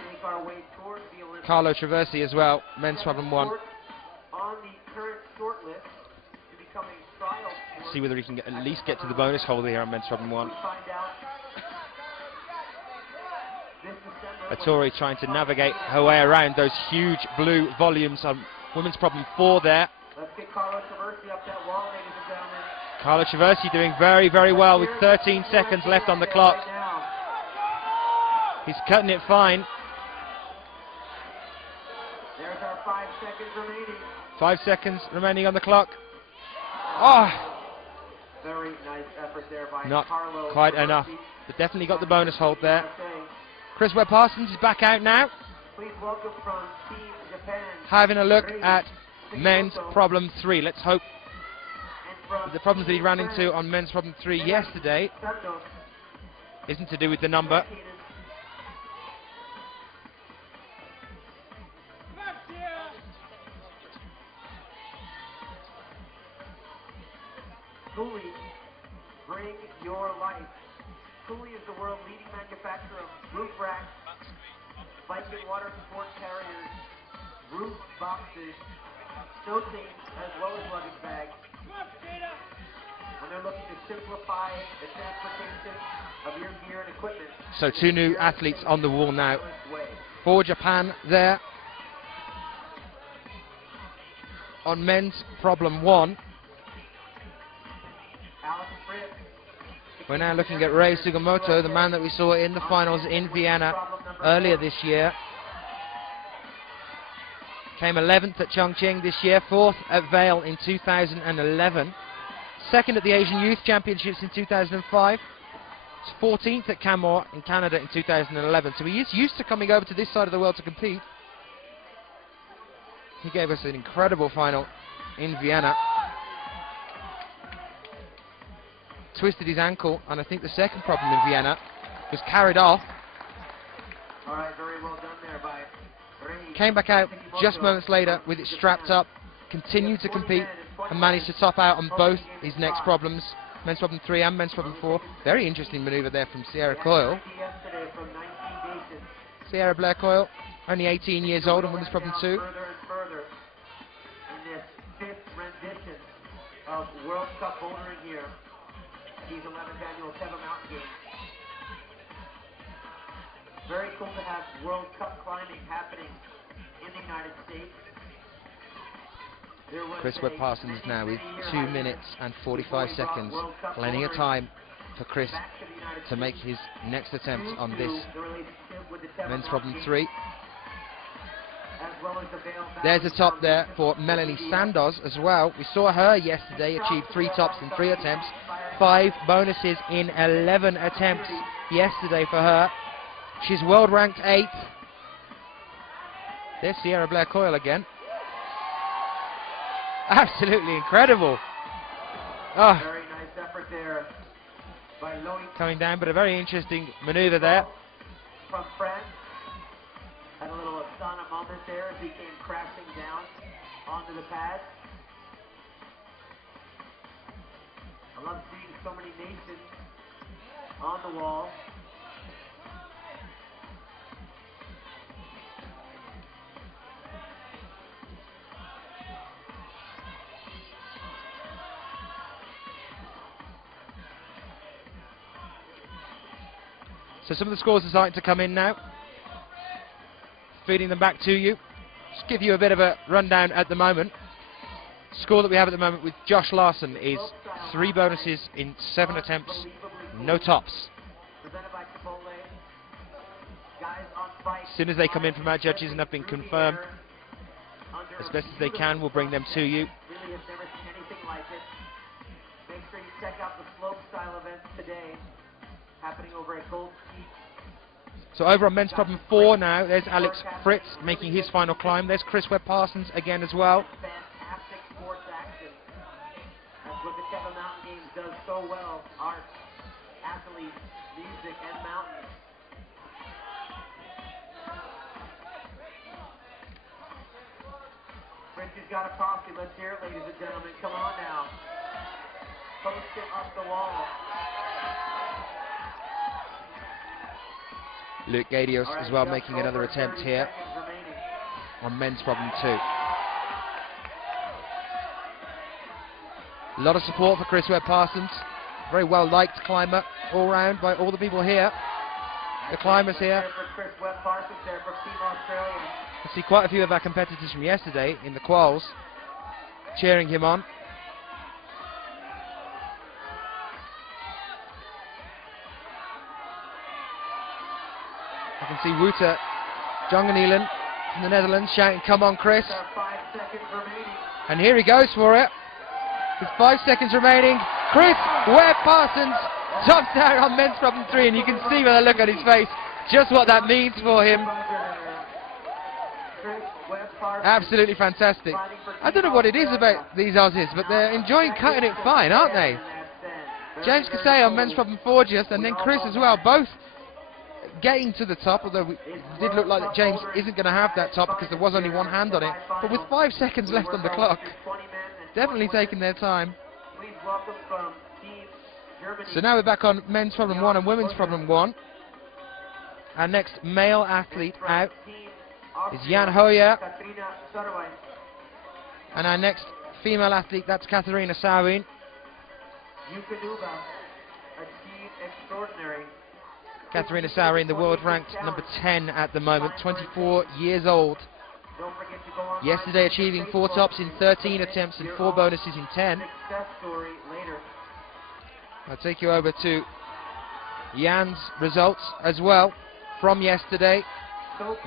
Carlo Traversi as well, men's problem 1. On the current short list to become a trial sport. See whether he can at least get to the bonus holder here on men's problem 1. Atori trying to navigate her way around those huge blue volumes on women's problem 4 there. Let's get Carlo Traversi up that wall, ladies and gentlemen. Carlo Traversi doing very, very well with 13 seconds left on the clock. He's cutting it fine. There's our 5 seconds remaining. 5 seconds remaining on the clock. Oh! Very nice effort there by Not Carlo quite Traversi. enough, but definitely got the bonus hold there. Chris Webb-Parsons is back out now. Please welcome from Team Japan. Having a look at men's problem 3. Let's hope that the problems that he ran into on men's problem 3 yesterday isn't to do with the number. Cooley, bring your life. Cooley is the world leading manufacturer of roof racks, bike and water sport carriers, roof boxes, snow chains, as well as luggage bags. And they're looking to simplify the transportation of your gear and equipment. So 2 new athletes on the wall now. For Japan there. On men's problem 1. We're now looking at Rei Sugimoto, the man that we saw in the finals in Vienna earlier this year. Came 11th at Chongqing this year, 4th at Vail in 2011, 2nd at the Asian Youth Championships in 2005, 14th at Canmore in Canada in 2011. So he is used to coming over to this side of the world to compete. He gave us an incredible final in Vienna. Twisted his ankle, and I think the second problem in Vienna was carried off. All right, very well done there by Rei. Came back out just moments later with it strapped up, continued to compete, and managed to top out on both his next problems, men's problem 3 and men's problem 4. Very interesting maneuver there from Sierra Coyle. Sierra Blair Coyle, only 18 years old and women's problem 2. Further and further in this 5th rendition of World Cup bouldering here. These 11th annual Teva Mountain Games. Very cool to have World Cup climbing happening in the United States. Chris Webb-Parsons now with 2 minutes and 45 seconds. Plenty of time for Chris to make his next attempt on this men's problem 3. There's a top there for Melanie Sandoz as well. We saw her yesterday achieve 3 tops in 3 attempts. 5 bonuses in 11 attempts yesterday for her. She's world ranked 8th. There's Sierra Blair Coyle again. Absolutely incredible. Oh. Very nice effort there by Loïc. Coming down, but a very interesting maneuver there. From France. Had a little Asana moment there as he came crashing down onto the pad. I love seeing so many nations on the wall. So some of the scores are starting to come in now. Feeding them back to you. Just give you a bit of a rundown at the moment. Score that we have at the moment with Josh Larson is 3 bonuses in 7 attempts, no tops. As soon as they come in from our judges and have been confirmed, as best as they can, we'll bring them to you. Really have never seen anything like it. Make sure you check out the slope style events today. happening over at Gold Ski. So over on men's problem 4 now, there's Alex Fritz making his final climb. There's Chris Webb-Parsons again as well. Fantastic sports action. That's what the Kevin Mountain Games does so well. Art, athletes, music, and mountains. Fritz has got a posse. Let's hear it, ladies and gentlemen. Come on now. Post it up the wall. Luke Gadios as well making just another over attempt 30 here seconds remaining. on men's problem 2. A lot of support for Chris Webb-Parsons. Very well liked climber all round by all the people here. The climbers here. There for Chris Webb-Parsons there for Team Australia. I see quite a few of our competitors from yesterday in the quals cheering him on. I can see Wouter Jongenelen from the Netherlands shouting, "Come on, Chris." 5 seconds remaining. And here he goes for it. With 5 seconds remaining, Chris Webb-Parsons tops out on men's problem 3, and you can see by the look on his face just what that means for him. Chris Webb-Parsons. Absolutely fantastic. I don't know what it is about these Aussies, but they're enjoying cutting it fine, aren't they? James Kasey on men's problem 4 just, and then Chris as well, both getting to the top, although it did look like that James isn't going to have that top because there was only one hand on it. But with 5 seconds left on the clock, definitely taking their time. Please welcome from Team Germany. So now we're back on men's problem 1 and women's problem 1. Our next male athlete out is Jan Hoyer, Katrina Sarway. and our next female athlete, that's Katharina Sauin. Yukanuba, achieved extraordinary. Katharina Sauin, the world ranked number 10 at the moment, 24 years old. Don't forget to go online. Yesterday achieving 4 tops in 13 attempts and 4 bonuses in 10. Success story later. I'll take you over to Jan's results as well from yesterday.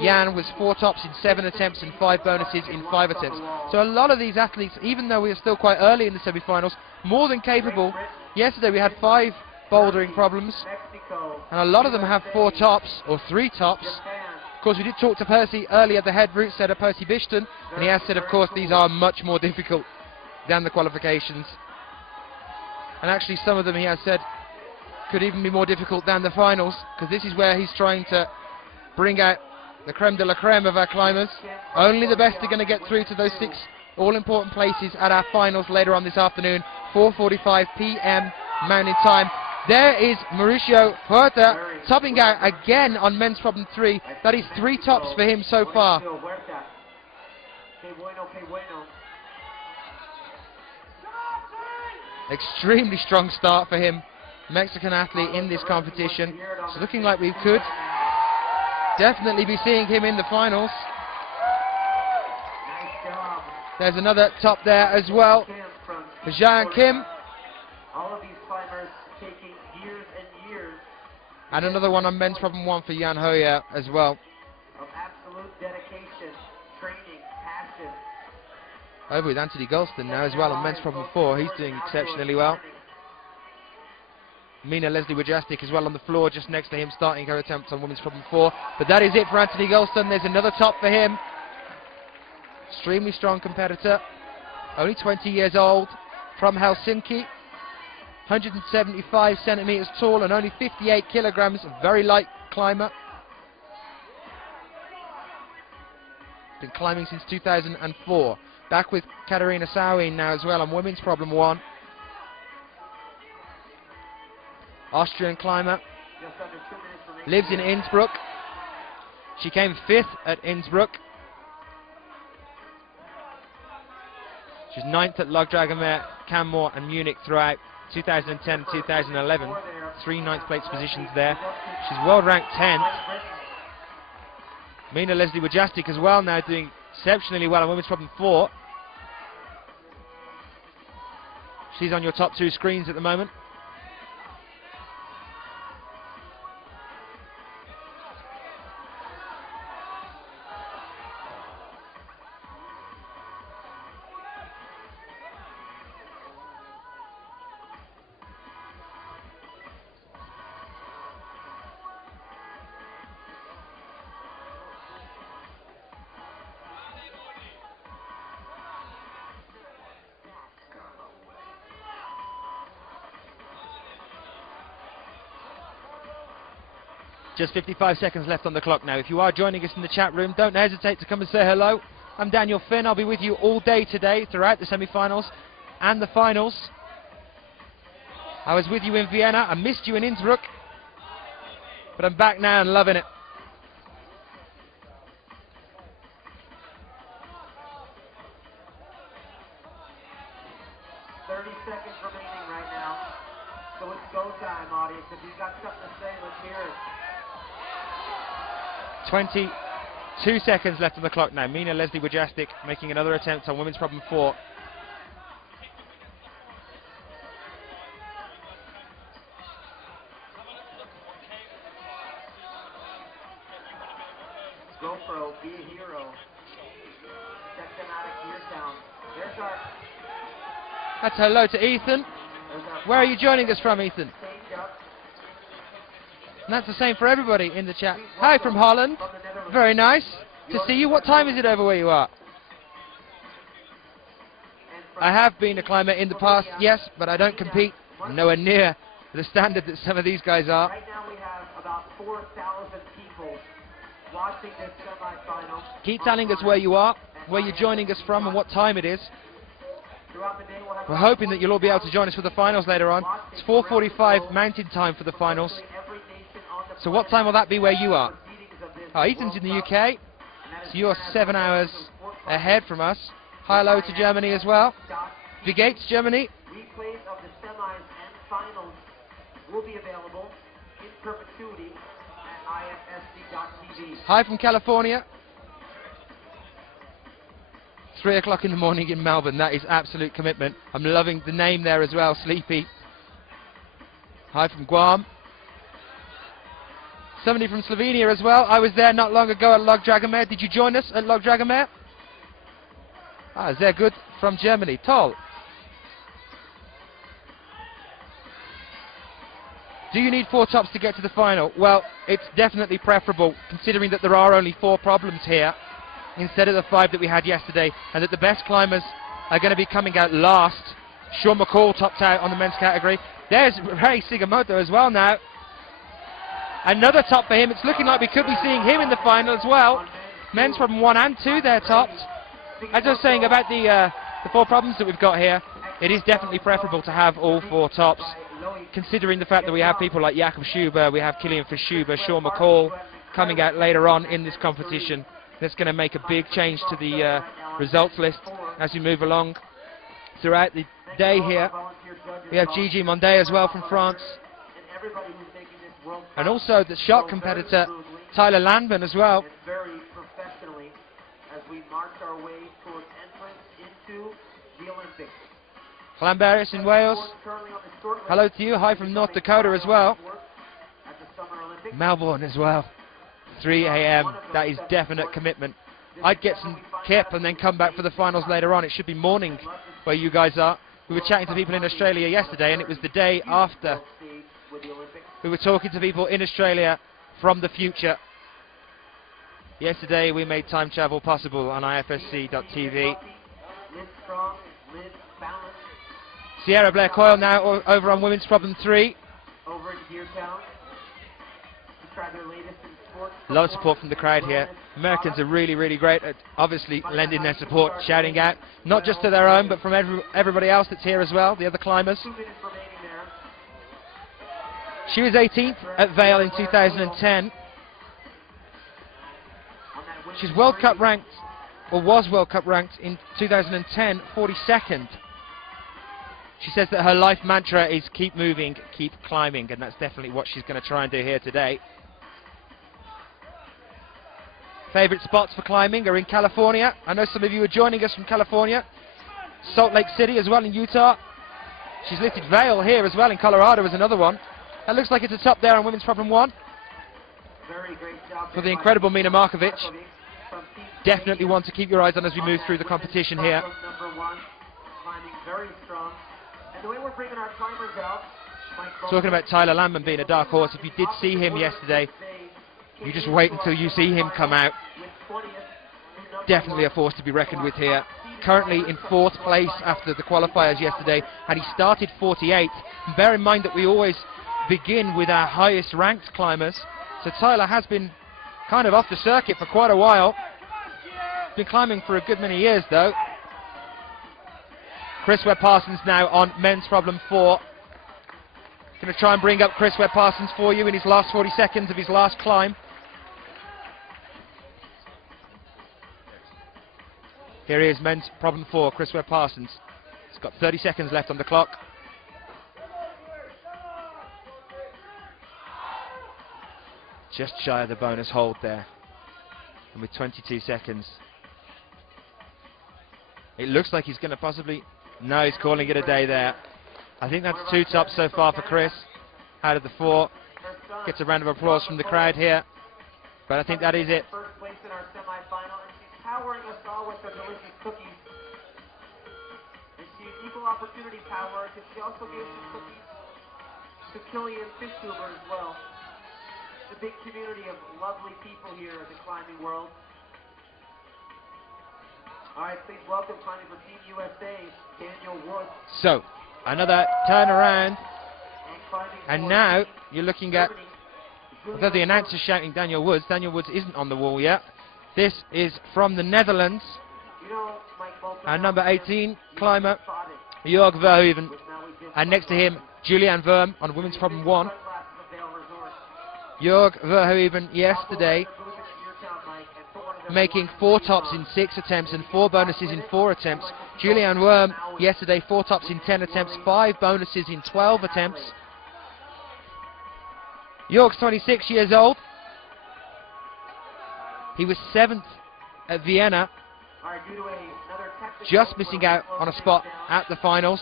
Jan was 4 tops in 7 attempts and 5 bonuses in 5 attempts. So a lot of these athletes, even though we are still quite early in the semi-finals, more than capable. Yesterday we had 5 bouldering problems, Mexico, and a lot of them have 4 tops or 3 tops. Japan. Of course, we did talk to Percy earlier, the head route setter, Percy Bishton, and he has said, of course, these are much more difficult than the qualifications. And actually, some of them, he has said, could even be more difficult than the finals, because this is where he's trying to bring out the creme de la creme of our climbers. Only the best are going to get through to those 6 all-important places at our finals later on this afternoon, 4:45 p.m. Mountain Time. There is Mauricio Huerta topping out again on men's problem 3. That is 3 tops for him so far. Mauricio Huerta. Que bueno, que bueno. Extremely strong start for him. Mexican athlete in this competition. It's looking like we could definitely be seeing him in the finals. Nice job. There's another top there as well Kim from for Jean Kim. all of these climbers taking years and years And another one on men's problem 1 for Jan Hoyer as well. of absolute dedication, training, passion. Over with Anthony Golston now as well on men's problem 4. He's doing exceptionally well. Mina Leslie Wojastik as well on the floor just next to him, starting her attempt on women's problem 4. But that is it for Anthony Golston. There's another top for him. Extremely strong competitor. Only 20 years old, from Helsinki. 175 centimeters tall and only 58 kilograms. A very light climber. Been climbing since 2004. Back with Katarina Sauin now as well on women's problem 1. Austrian climber, Just under 2 minutes remaining. lives in Innsbruck. She came 5th at Innsbruck. She's 9th at Logdragomer, Canmore and Munich throughout 2010 and 2011. 3 ninth place positions there. She's world ranked 10th. Mina Leslie Wojastik as well now doing exceptionally well on women's problem 4. She's on your top 2 screens at the moment. Just 55 seconds left on the clock now. If you are joining us in the chat room, don't hesitate to come and say hello. I'm Daniel Finn. I'll be with you all day today throughout the semi-finals and the finals. I was with you in Vienna. I missed you in Innsbruck. But I'm back now and loving it. 30 seconds remaining right now. So it's go time, audience. If you've got something to say, let's hear it. 22 seconds left on the clock now. Mina Leslie Wojastik making another attempt on women's problem 4. GoPro, be a hero. Check them out at Geartown. There's our... That's hello to Ethan. Where are you joining us from, Ethan? And that's the same for everybody in the chat. Hi from Holland. Very nice to see you. What time is it over where you are? I have been a climber in the past, yes, but I don't compete nowhere near the standard that some of these guys are. Right now we have about 4,000 people watching this semi-final. Keep telling us where you are, where you're joining us from, and what time it is. Throughout the day, we'll have We're hoping that you'll all be able to join us for the finals later on. It's 4:45 Mountain Time for the finals. So what time will that be where you are? Oh, Ethan's in the UK, so you're 7 hours ahead from us. Hi, hello to Germany as well. Vigates, Germany. Replays of the semis and finals will be available in perpetuity at ifsc.tv. Hi from California. 3 o'clock in the morning in Melbourne. That is absolute commitment. I'm loving the name there as well, Sleepy. Hi from Guam. Somebody from Slovenia as well. I was there not long ago at Log Dragomir. Did you join us at Log Dragomir? Ah, sehr good from Germany. Toll. Do you need 4 tops to get to the final? Well, it's definitely preferable, considering that there are only 4 problems here instead of the 5 that we had yesterday, and that the best climbers are going to be coming out last. Sean McCall topped out on the men's category. There's Ray Sigamoto as well now. Another top for him. It's looking like we could be seeing him in the final as well. Men's problem 1 and 2, they're topped. As I was saying about the 4 problems that we've got here, it is definitely preferable to have all 4 tops, considering the fact that we have people like Jakob Schuber, we have Kilian Verschuber, Sean McCall coming out later on in this competition. That's going to make a big change to the results list as we move along throughout the day here. We have Gigi Mondet as well from France. And also the shot competitor, Tyler Landman as well. Very professionally as we march our way towards entrance into the Olympics. Clamberis in Wales. Hello to you. Hi from North Dakota as well. Melbourne as well. 3 a.m. That is definite commitment. I'd get some kip and then come back for the finals later on. It should be morning where you guys are. We were chatting to people in Australia yesterday, and it was the day after. We were talking to people in Australia from the future. Yesterday we made time travel possible on ifsc.tv. Sierra Blair Coyle now over on women's problem 3. Over in Geartown. Try their latest in sports. A lot of support from the crowd here. Americans are really, really great at obviously lending their support, shouting out, not just to their own, but from everybody else that's here as well, the other climbers. She was 18th at Vail in 2010. She's World Cup ranked, or was World Cup ranked in 2010, 42nd. She says that her life mantra is keep moving, keep climbing, and that's definitely what she's going to try and do here today. Favourite spots for climbing are in California. I know some of you are joining us from California. Salt Lake City as well in Utah. She's listed Vail here as well in Colorado as another one. That looks like it's a top there on women's problem 1. Very great job for the incredible Mina Markovic. Definitely one to keep your eyes on as we move through the competition here. Number 1, climbing very strong. And the way we're bringing our climbers out, Talking about Tyler Landman being a dark horse, if you did see him yesterday, you just wait until you see him come out. Definitely a force to be reckoned with here. Currently in 4th place after the qualifiers yesterday, and he started 48th. And bear in mind that we always begin with our highest ranked climbers, So Tyler has been kind of off the circuit for quite a while. Been climbing for a good many years though. Chris Webb-Parsons now on men's problem 4. Going to try and bring up Chris Webb-Parsons for you in his last 40 seconds of his last climb. Here he is, men's problem 4, Chris Webb-Parsons. He's got 30 seconds left on the clock. Just shy of the bonus hold there. And with 22 seconds. It looks like he's going to possibly... No, he's calling it a day there. I think that's 2 tops so far for Chris. Out of the 4. Gets a round of applause from the crowd here. But I think that is it. First place in our semifinal, and she's powering us all with her delicious cookies. And she's equal opportunity power, because she also gives some cookies to Killian Fishhuber as well. It's a big community of lovely people here in the climbing world. All right, please welcome climbing for Team USA, Daniel Woods. So, another turnaround. And now, you're looking at, although the announcer's shouting Daniel Woods isn't on the wall yet. This is from the Netherlands. And number 18, climber, Jörg Verhoeven. And next to him, Julianne Verm on women's problem 1. Jörg Verhoeven yesterday making 4 tops in 6 attempts and 4 bonuses in 4 attempts. Julianne Worm yesterday 4 tops in 10 attempts, 5 bonuses in 12 attempts. Jörg's 26 years old. He was 7th at Vienna, just missing out on a spot at the finals.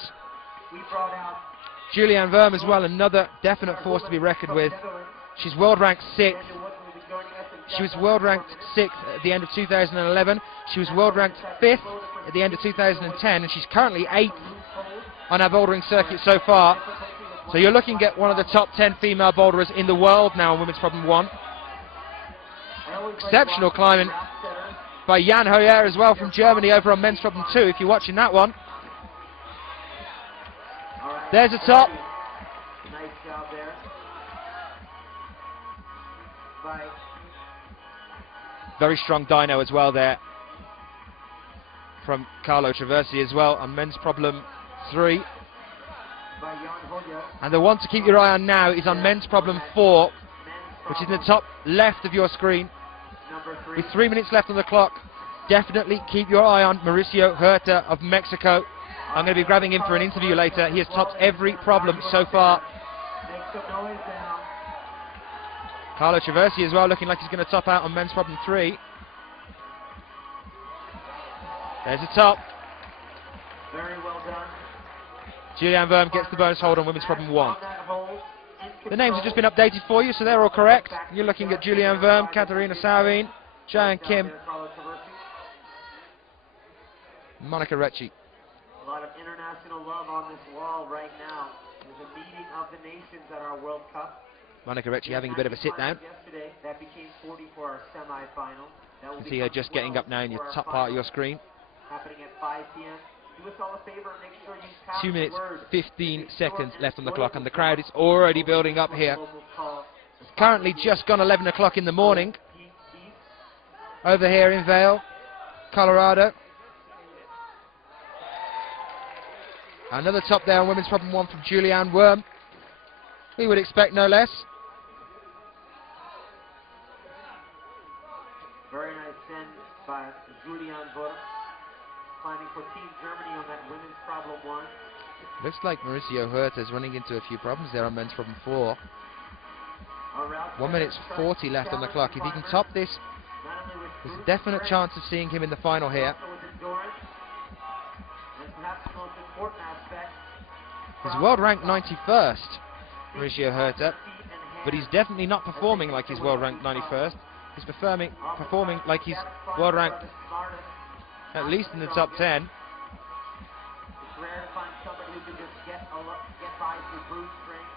Julianne Verm as well, another definite force to be reckoned with. She's world ranked 6th. She was world ranked 6th at the end of 2011. She was world ranked 5th at the end of 2010, and she's currently 8th on our bouldering circuit so far. So you're looking at one of the top 10 female boulderers in the world now on women's problem 1. Exceptional climbing by Jan Hoyer as well from Germany over on men's problem 2, if you're watching that one. There's a top. Nice job there. By Very strong dyno as well there from Carlo Traversi as well on men's problem 3. And the one to keep your eye on now is on men's problem 4, which is in the top left of your screen. With 3 minutes left on the clock, definitely keep your eye on Mauricio Huerta of Mexico. I'm going to be grabbing him for an interview later. He has topped every problem so far. Carlo Traversi as well, looking like he's going to top out on men's problem 3. There's a top. very well done. Julianne Verm gets the bonus hold on women's problem 1. The names have just been updated for you, so they're all correct. You're looking at Julianne Verm, Katarina Savin, Jayan Kim, Monica Recchi. A lot of international love on this wall right now. There's a meeting of the nations at our World Cup. Monica Recchi having a bit of a sit down. Yesterday, that became 40 for our semi-final. You can see her just getting up now in your top part of your screen. Happening at 5 p.m. Do us all a favor and make sure you pass 2 minutes, the word. 15 seconds left on the clock, and the crowd is already building up here. It's currently just gone 11 o'clock in the morning over here in Vail, Colorado. Another top there on women's problem 1 from Julianne Worm. We would expect no less. Very nice send by Julianne Worm. Climbing for Team Germany on that women's problem 1. Looks like Mauricio Huerta is running into a few problems there on men's problem 4. 1 minute 40 left on the clock. If he can top this, there's a definite chance of seeing him in the final here. He's world ranked 91st, Mauricio Huerta, but he's definitely not performing like he's world ranked 91st. He's performing like he's world ranked at least in the top 10. It's rare to find somebody who can just get by through brute strength.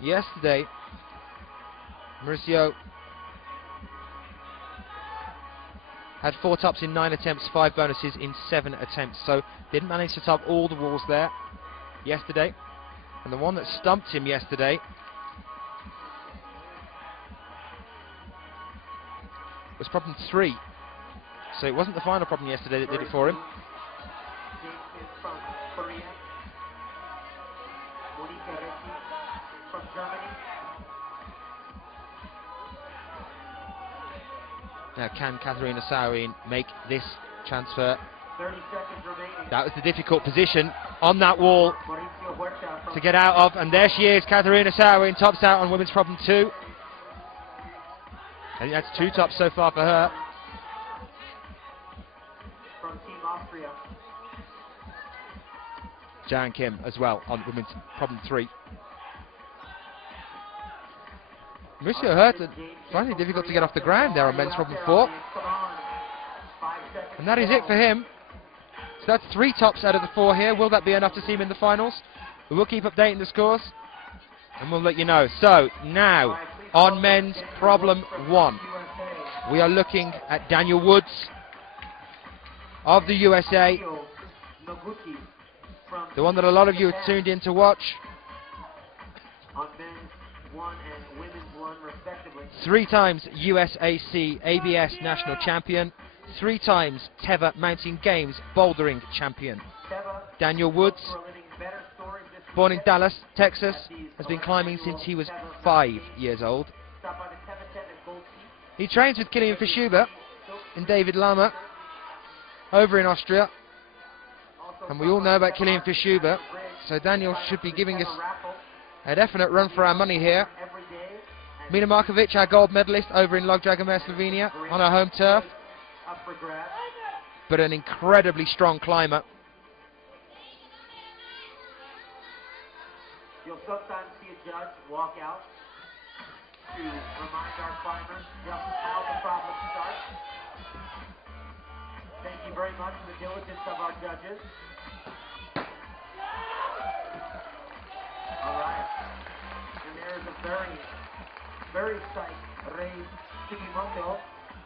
Yesterday, Mauricio had 4 tops in 9 attempts, 5 bonuses in 7 attempts, so didn't manage to top all the walls there yesterday. And the one that stumped him yesterday was problem 3. So it wasn't the final problem yesterday that did it for him. James is from Korea. Monica Recchi from Germany. Now, can Katharina Saurin make this transfer? 30 seconds remaining. That was the difficult position on that wall Mauricio Huerta from to get out of, and there she is, Katharina Saurin tops out on women's problem 2. I think that's 2 tops so far for her. from Team Austria. Jan Kim as well on women's problem 3. Mauricio Huerta finding it difficult to get off the ground there on men's problem 4. And that is it for him. So that's 3 tops out of the 4 here. Will that be enough to see him in the finals? We will keep updating the scores and we'll let you know. So now on men's problem 1, we are looking at Daniel Woods of the USA, the one that a lot of you have tuned in to watch. On men's 1 and women's 1 respectively. 3 times USAC ABS national champion, 3 times Teva Mountain Games bouldering champion. Daniel Woods, born in Dallas, Texas, has been climbing since he was 5 years old. He trains with Kilian Fischuber and David Lama over in Austria. And we all know about Kilian Fischuber, so Daniel should be giving us a definite run for our money here. Mina Markovic, our gold medalist over in Log Dragomir, Slovenia, on our home turf. But an incredibly strong climber. You'll sometimes see a judge walk out to remind our climbers just how the problem starts. Thank you very much for the diligence of our judges. All right. And there is a very sight Rei Sugimoto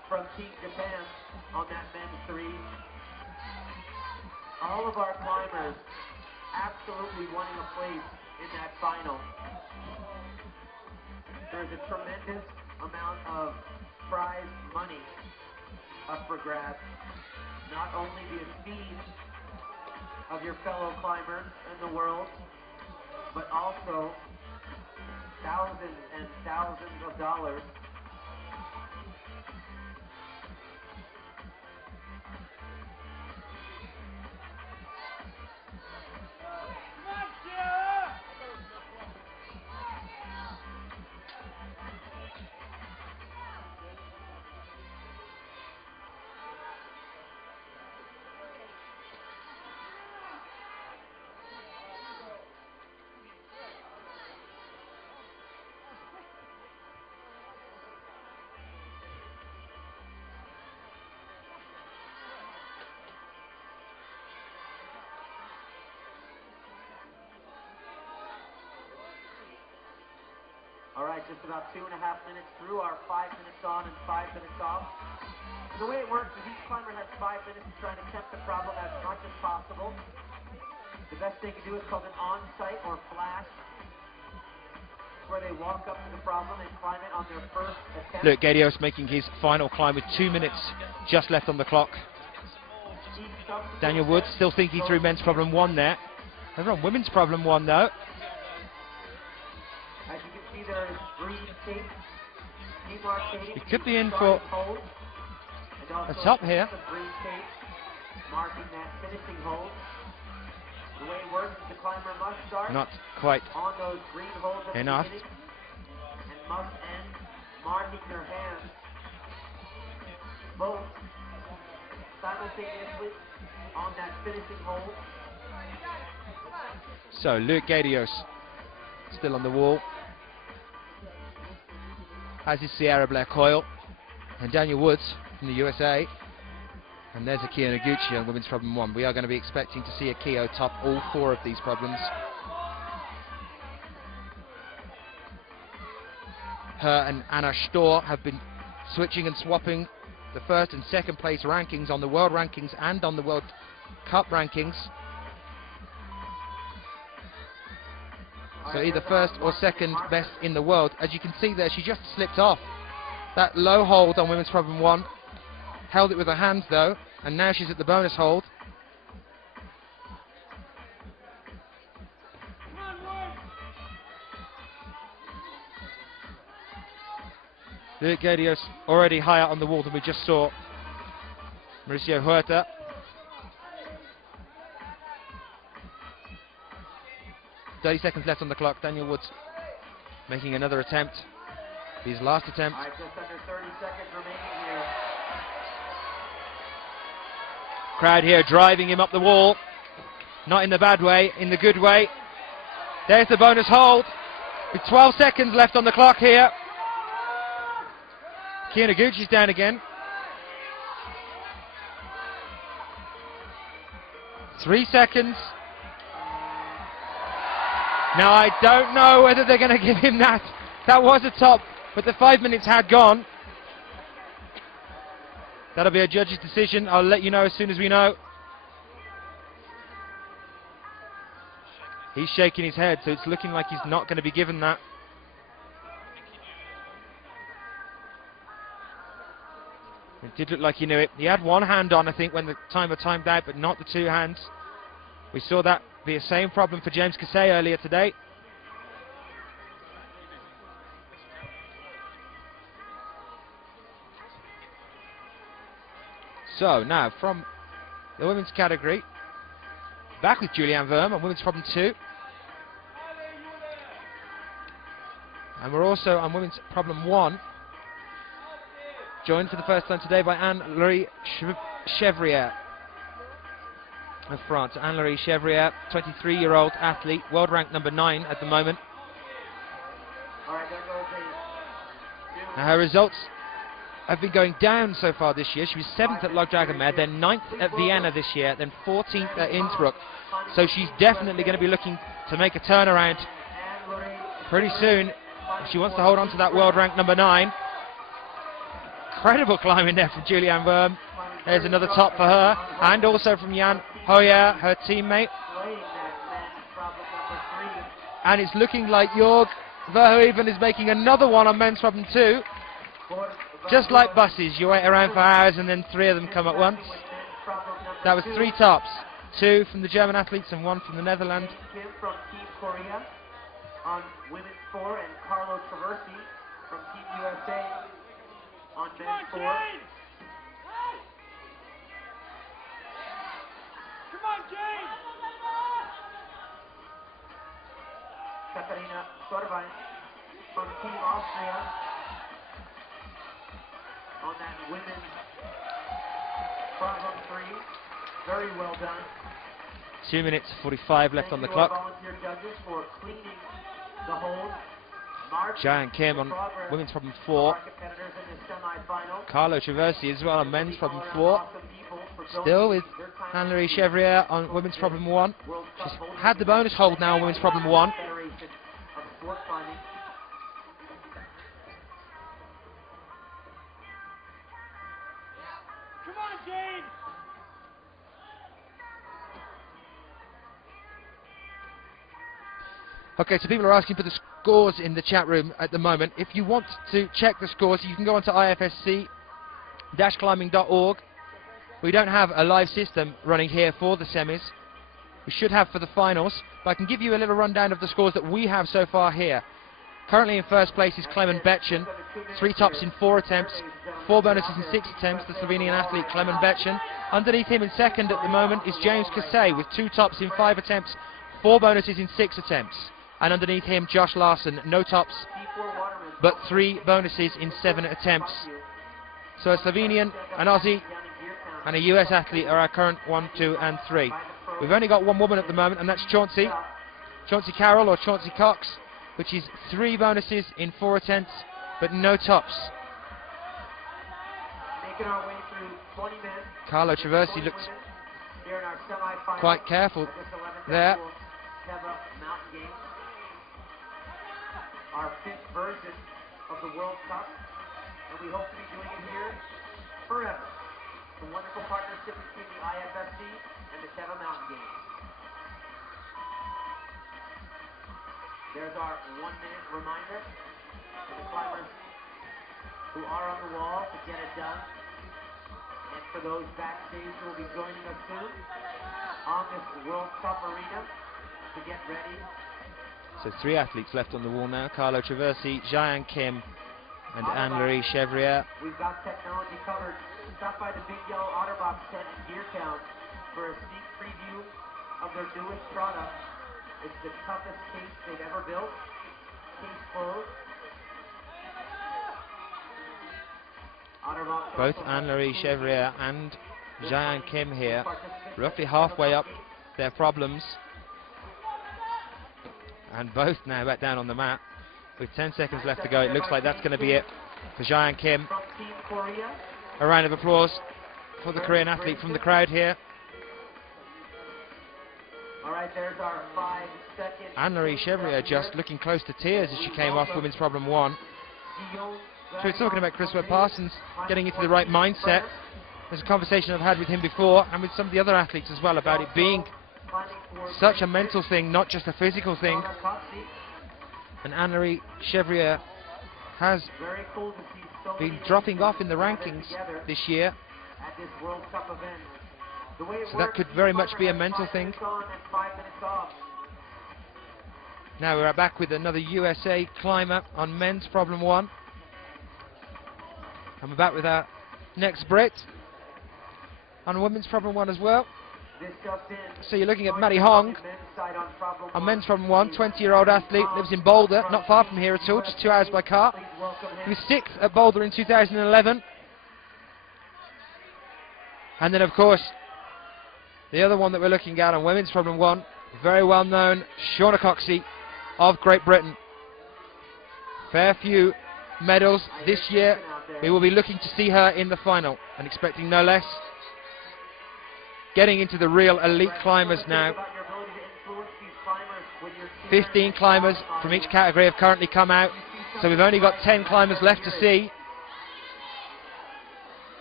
from Team Japan on that men's 3. All of our climbers absolutely wanting a place in that final. There's a tremendous amount of prize money up for grabs. Not only the esteem of your fellow climbers in the world, but also thousands and thousands of dollars. All right, just about 2.5 minutes through our 5 minutes on and 5 minutes off. And the way it works is each climber has 5 minutes to try to tempt the problem as much as possible. The best they can do is called an on-site or flash, where they walk up to the problem and climb it on their first attempt. Luke Gadios making his final climb with 2 minutes just left on the clock. Daniel Woods still thinking through men's problem 1 there. Over on women's problem 1 though. As you can see, there is green tape demarcating. He could be in for a top here. Green tape marking that finishing hold. The way it works is the climber must start Not quite on those green holes at enough. the beginning and must end marking their hands both simultaneously on that finishing hole. So Luke Gadios still on the wall, as is Sierra Blair Coyle and Daniel Woods from the USA. And there's Akiya Noguchi on women's problem 1. We are going to be expecting to see Akiya top all 4 of these problems. Her and Anna Storr have been switching and swapping the first and second place rankings on the world rankings and on the World Cup rankings. So either first or second best in the world. As you can see there, she just slipped off that low hold on women's problem 1. Held it with her hands though, and now she's at the bonus hold. Gadio's already higher on the wall than we just saw. Mauricio Huerta. "30 seconds left on the clock. Daniel Woods making another attempt. His last attempt. All right, just under 30 seconds remaining here. Crowd here driving him up the wall. Not in the bad way, in the good way. There's the bonus hold. With 12 seconds left on the clock here. Kiyonaguchi's down again. 3 seconds. Now I don't know whether they're going to give him that. That was a top, but the 5 minutes had gone. That'll be a judge's decision. I'll let you know as soon as we know. He's shaking his head, so it's looking like he's not going to be given that. It did look like he knew it. He had one hand on, I think, when the timer timed out, but not the 2 hands. We saw that be the same problem for James Kasey earlier today. So now from the women's category, back with Julianne Verme on women's problem 2. And we're also on women's problem 1. Joined for the first time today by Anne-Laure Chevrier of France. Anne-Laure Chevrier, 23-year-old athlete, world rank number 9 at the moment. All right, there goes a Now her results have been going down so far this year. She was 7th at Log Dragon Mare, then 9th at Vienna this year, then 14th at Innsbruck. So she's definitely going to be looking to make a turnaround pretty soon if she wants to hold on to that world rank number 9. Incredible climbing there from Julianne Verme. There's another top for her, and also from Jan Hoyer, her teammate. And it's looking like Jorg Verhoeven is making another one on men's problem 2. Just like buses, you wait around for hours and then 3 of them come at once. That was 3 tops. 2 from the German athletes and 1 from the Netherlands. Kim from Team Korea on women's 4, and Carlo Traversi from Team USA on men's 4. Come on, James! Katarina Sorbein from Team Austria on that women's problem 3. Very well done. 2 minutes 45 left on the Thank you, our clock. volunteer judges, for cleaning the hold. Marching Giant Kim the on progress women's problem of 4. our competitors in this semifinal. Carlo Traversi as well on men's problem All our 4. awesome people for Still with donating their time Anne-Laure to Chevrier on women's problem 1. World Cup She's Bouldering had the bonus hold now on women's problem 1. Federation of Sport Climbing. Come on, James! Okay, so people are asking for the scores in the chat room at the moment. If you want to check the scores, you can go onto ifsc-climbing.org. We don't have a live system running here for the semis. We should have for the finals, but I can give you a little rundown of the scores that we have so far here. Currently in first place is Clement Betchen, 3 tops in 4 attempts, 4 bonuses in 6 attempts, the Slovenian athlete Clement Betchen. Underneath him in second at the moment is James Kasey with 2 tops in 5 attempts, 4 bonuses in 6 attempts. And underneath him, Josh Larson, no tops, but 3 bonuses in 7 attempts. So a Slovenian, an Aussie, and a US athlete are our current 1, 2, and 3. We've only got one woman at the moment, and that's Chauncey Carroll, or Chauncey Cox, which is 3 bonuses in 4 attempts, but no tops. Making our way through 20 men. Carlo Traversi looks Here in our semifinal. quite careful This 11th there. annual Teva Mountain Games. Our 5th version of the World Cup, and we hope to be doing it here forever. The wonderful partnership between the IFSC and the Teva Mountain Games. There's our 1-minute reminder for the climbers who are on the wall to get it done. And for those backstage who will be joining us soon on this World Cup arena to get ready. So 3 athletes left on the wall now: Carlo Traversi, Jian Kim, and Anne-Marie Chevrier. We've got technology covered. Stop by the big yellow OtterBox tent in Geartown for a sneak preview of their newest product. It's the toughest case they've ever built. Case closed. OtterBox Both Anne-Marie Chevrier and Jian Kim here, roughly halfway up their problems. And both now back down on the mat. With 10 seconds left to go, it looks like that's going to be it for Jian Kim. from Team Korea. A round of applause for the Korean athlete from the crowd here. All right, there's our 5-second. Anne-Marie Chevrier just looking close to tears as she came off women's problem 1. So we're talking about Chris Webb-Parsons getting into the right mindset. There's a conversation I've had with him before and with some of the other athletes as well about it being such a mental thing, not just a physical thing. And Anne-Marie Chevrier has been dropping off in the rankings this year. At this World Cup event. The way it So that works, could each very much climber be a has mental 5 thing. minutes on and 5 minutes off. Now we're back with another USA climber on men's problem 1. And we're back with our next Brit on women's problem 1 as well. This just in. So you're looking at Maddie Hong Men's side on problem on one. men's problem 1, 20-year-old athlete, lives in Boulder, not far from here at all, just 2 hours by car. Please welcome He him. was 6th at Boulder in 2011. And then of course, the other one that we're looking at on women's problem 1, very well known, Shauna Coxey of Great Britain. Fair few medals this year. We will be looking to see her in the final and expecting no less. Getting into the real elite climbers now. About your ability to influence these climbers with your 15 climbers from each category have currently come out, so we've only got 10 climbers left to see.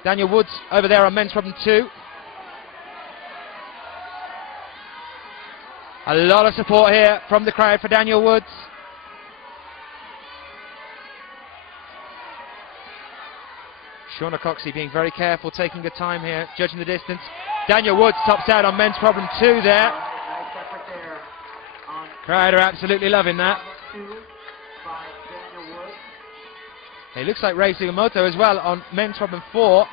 Daniel Woods over there on men's problem 2. A lot of support here from the crowd for Daniel Woods. Shauna Coxey being very careful, taking her time here, judging the distance. Daniel Woods tops out on men's problem 2 there. Nice effort there on Crowd are absolutely loving that. problem 2 by Daniel Woods. It looks like Ray Sugamoto as well on men's problem 4.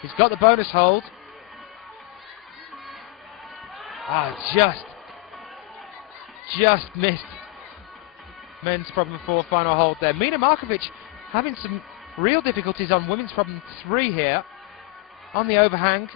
He's got the bonus hold. Just missed men's problem 4 final hold there. Mina Markovic having some real difficulties on women's problem 3 here on the overhang.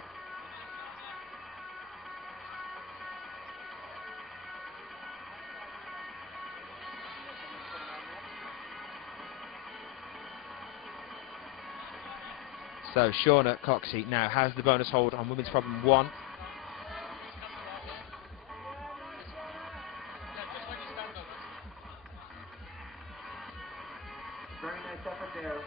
So Shauna Coxey now has the bonus hold on women's problem 1. Very nice effort there.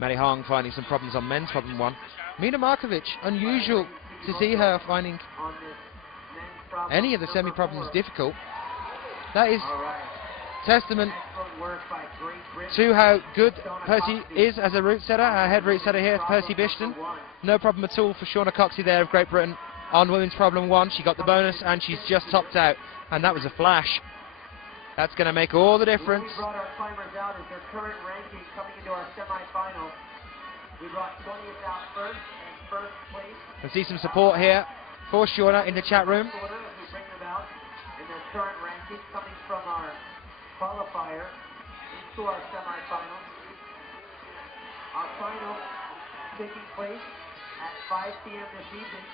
Maddie Hong finding some problems on men's problem 1. Mina Markovic, unusual to see her finding On this men's problem any of the number semi-problems 4. difficult. That is All right. testament Excellent work by Great Britain. to how good Percy is as a route setter. Our head route setter here, Percy Bishton. No problem at all for Shauna Coxey there of Great Britain on women's problem 1. She got the bonus and she's just topped out, and that was a flash. That's going to make all the difference. We brought our climbers out as their current ranking coming into our semifinals. We brought 20th out first and first place. Can see some support here for Shauna in the chat room. Quarter as we bring them out in their current ranking coming from our qualifier into our semifinals. Our final taking place at 5 p.m. this evening.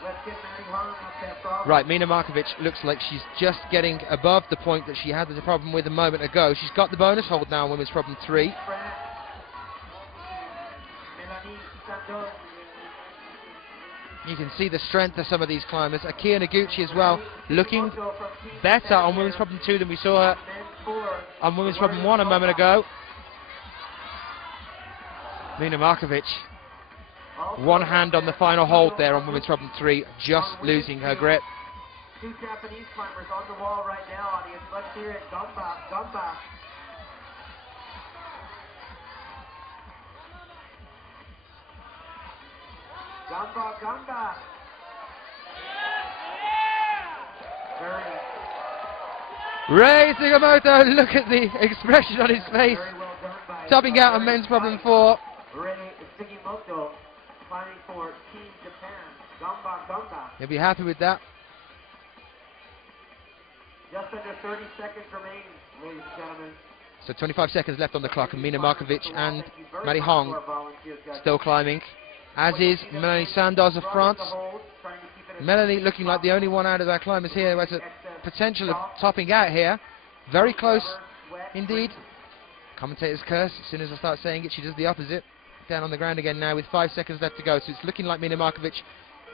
Let's get Maddie Hong up that problem. Right, Mina Markovic looks like she's just getting above the point that she had the problem with a moment ago. She's got the bonus hold now on women's problem 3. Melanie Santos. You can see the strength of some of these climbers. Akia Noguchi as well, looking better on women's problem 2 than we saw her on women's problem 1 a moment ago. Mina Markovic, one hand on the final hold there on women's problem 3, just losing her grip. 2 Japanese climbers on the wall right now, audience. Let's hear it. Gamba. Gamba, Gamba. Very, Rei Sugimoto, look at the expression on his face. very well done by Topping out on men's problem 4. Rei Sugimoto, climbing for Team Japan. Gamba, Gamba. He'll be happy with that. Just under 30 seconds remain, ladies and gentlemen. So 25 seconds left on the clock, and Mina Markovic and Maddie Hong still climbing, as is Melanie Sandoz of France. Melanie looking like the only one out of our climbers here who has a potential of topping out here. Very close indeed. Commentator's curse, as soon as I start saying it, she does the opposite. Down on the ground again now with 5 seconds left to go, so it's looking like Mina Markovic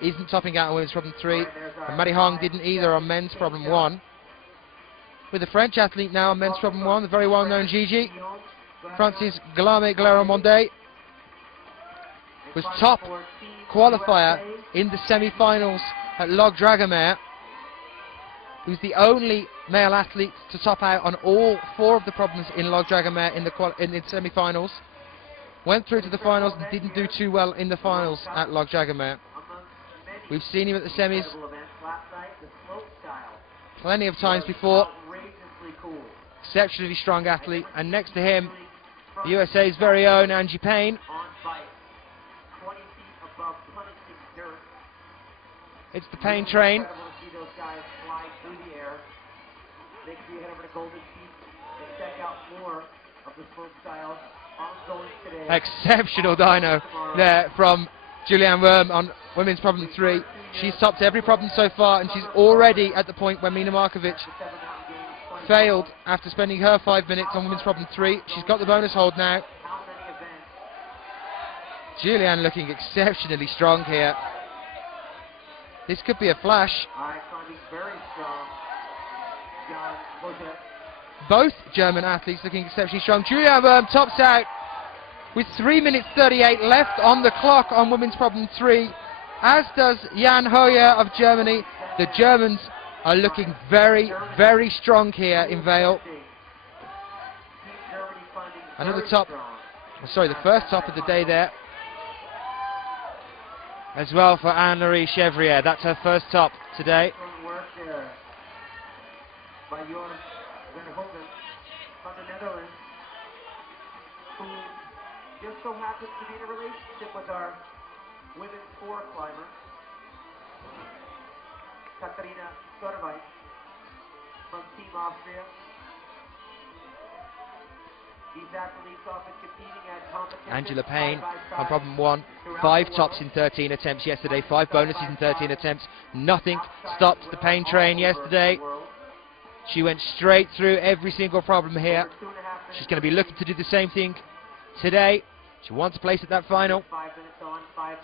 isn't topping out on women's problem 3, and Maddie Hong didn't either on men's problem 1. With a French athlete now on men's problem 1, the very well-known Gigi. Francis Glame-Glaramonde was top qualifier in the semi-finals at Log Dragomer. He was the only male athlete to top out on all 4 of the problems in Log Dragomer in the semi-finals. Went through to the finals and didn't do too well in the finals at Log Dragomer. We've seen him at the semis plenty of times before. Exceptionally strong athlete, and next to him, the USA's very own Angie Payne. It's the Payne train. Exceptional dyno there from Julianne Worm on women's problem 3. She's topped every problem so far, and she's already at the point where Mina Markovic failed after spending her 5 minutes on women's problem 3. She's got the bonus hold now. Julianne looking exceptionally strong here. This could be a flash. Both German athletes looking exceptionally strong. Julianne Worm tops out with 3 minutes 38 left on the clock on women's problem 3, as does Jan Hoyer of Germany. The Germans are looking very, very strong here in Vail. Another top, sorry, the first top of the day there as well for Anne-Marie Chevrier. That's her first top today. Just so happens to be in a relationship with our women's 4 climber, Katarina Sorvai from Team Austria. These athletes often competing at competition. Angela Payne on problem 1. 5 tops in 13 attempts yesterday, 5 bonuses in 13 attempts. Nothing stopped the Payne train yesterday. She went straight through every single problem here. She's going to be looking to do the same thing today. She wants a place at that final.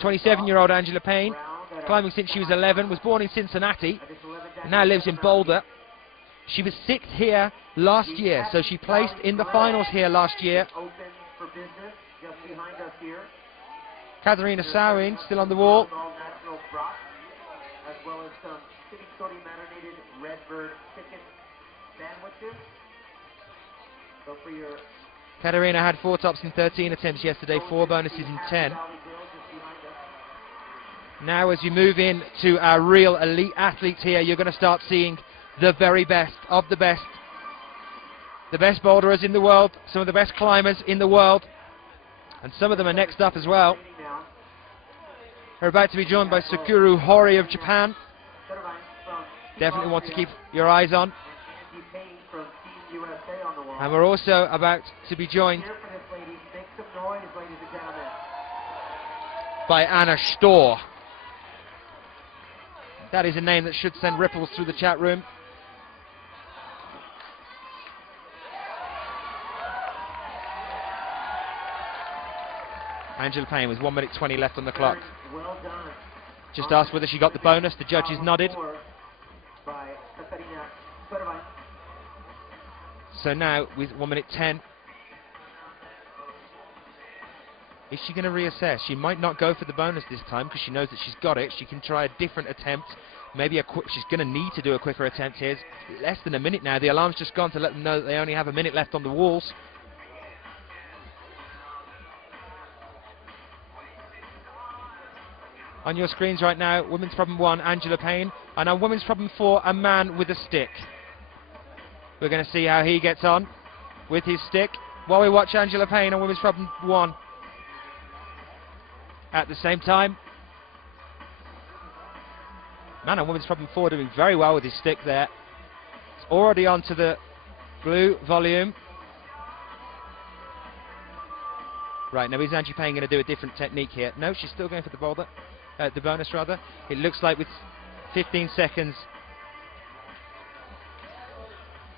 27-year-old Angela Payne, climbing since she was 11, was born in Cincinnati, and now lives in Boulder. She was 6th here last year, so she placed in the finals here last year. Katarina Sawin still on the wall. As well as some city sodium-marinated Redbird chicken sandwiches. So for your Katarina had 4 tops in 13 attempts yesterday, 4 bonuses in 10. Now as you move in to our real elite athletes here, you're going to start seeing the very best of the best. The best boulderers in the world, some of the best climbers in the world, and some of them are next up as well. We're about to be joined by Sakuru Hori of Japan. Definitely want to keep your eyes on. And we're also about to be joined by Anna Storr. That is a name that should send ripples through the chat room. Angela Payne with 1 minute 20 left on the clock. Just asked whether she got the bonus. The judges nodded. So now with 1 minute 10, is she going to reassess? She might not go for the bonus this time because she knows that she's got it. She can try a different attempt. Maybe she's going to need to do a quicker attempt here. It's less than a minute now. The alarm's just gone to let them know that they only have a minute left on the walls. on your screens right now, women's problem 1, Angela Payne, and on women's problem 4, a man with a stick. We're going to see how he gets on with his stick while we watch Angela Payne on women's problem 1. At the same time, man on women's problem 4 doing very well with his stick there. It's already onto the blue volume. Right, now is Angie Payne going to do a different technique here? No, she's still going for the boulder, the bonus rather. It looks like with 15 seconds,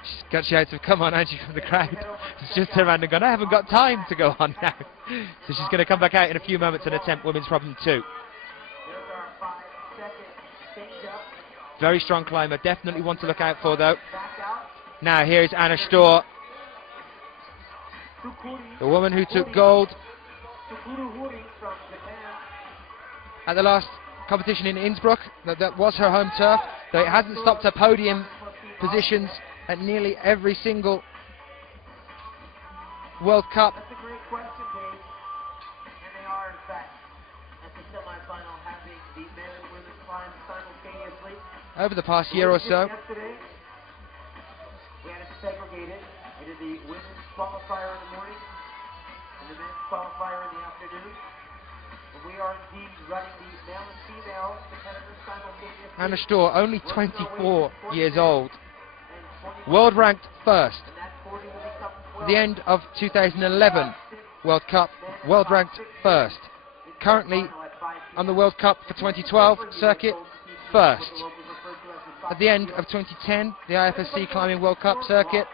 she's got shouts of "Come on, Angie" from the crowd. She's just turned around and gone, "I haven't got time to go on now." So she's going to come back out in a few moments and attempt women's problem 2. Very strong climber, definitely one to look out for though. Now here's Anna Storr, the woman who took gold at the last competition in Innsbruck. That was her home turf, though it hasn't stopped her podium positions at nearly every single World Cup. That's a great question, Dave. And they are, in fact, at the semi-final, having the men and women climb simultaneously. Over the past year or so. Yesterday, we had it segregated. We did the women's qualifier in the morning and the men's qualifier in the afternoon. And we are indeed running the male and female competitors simultaneously. Anna Storr, only 24 years old, world ranked first. At the end of 2011 World Cup, world ranked first. Currently on the World Cup for 2012 circuit, first. At the end of 2010, the IFSC Climbing World Cup circuit,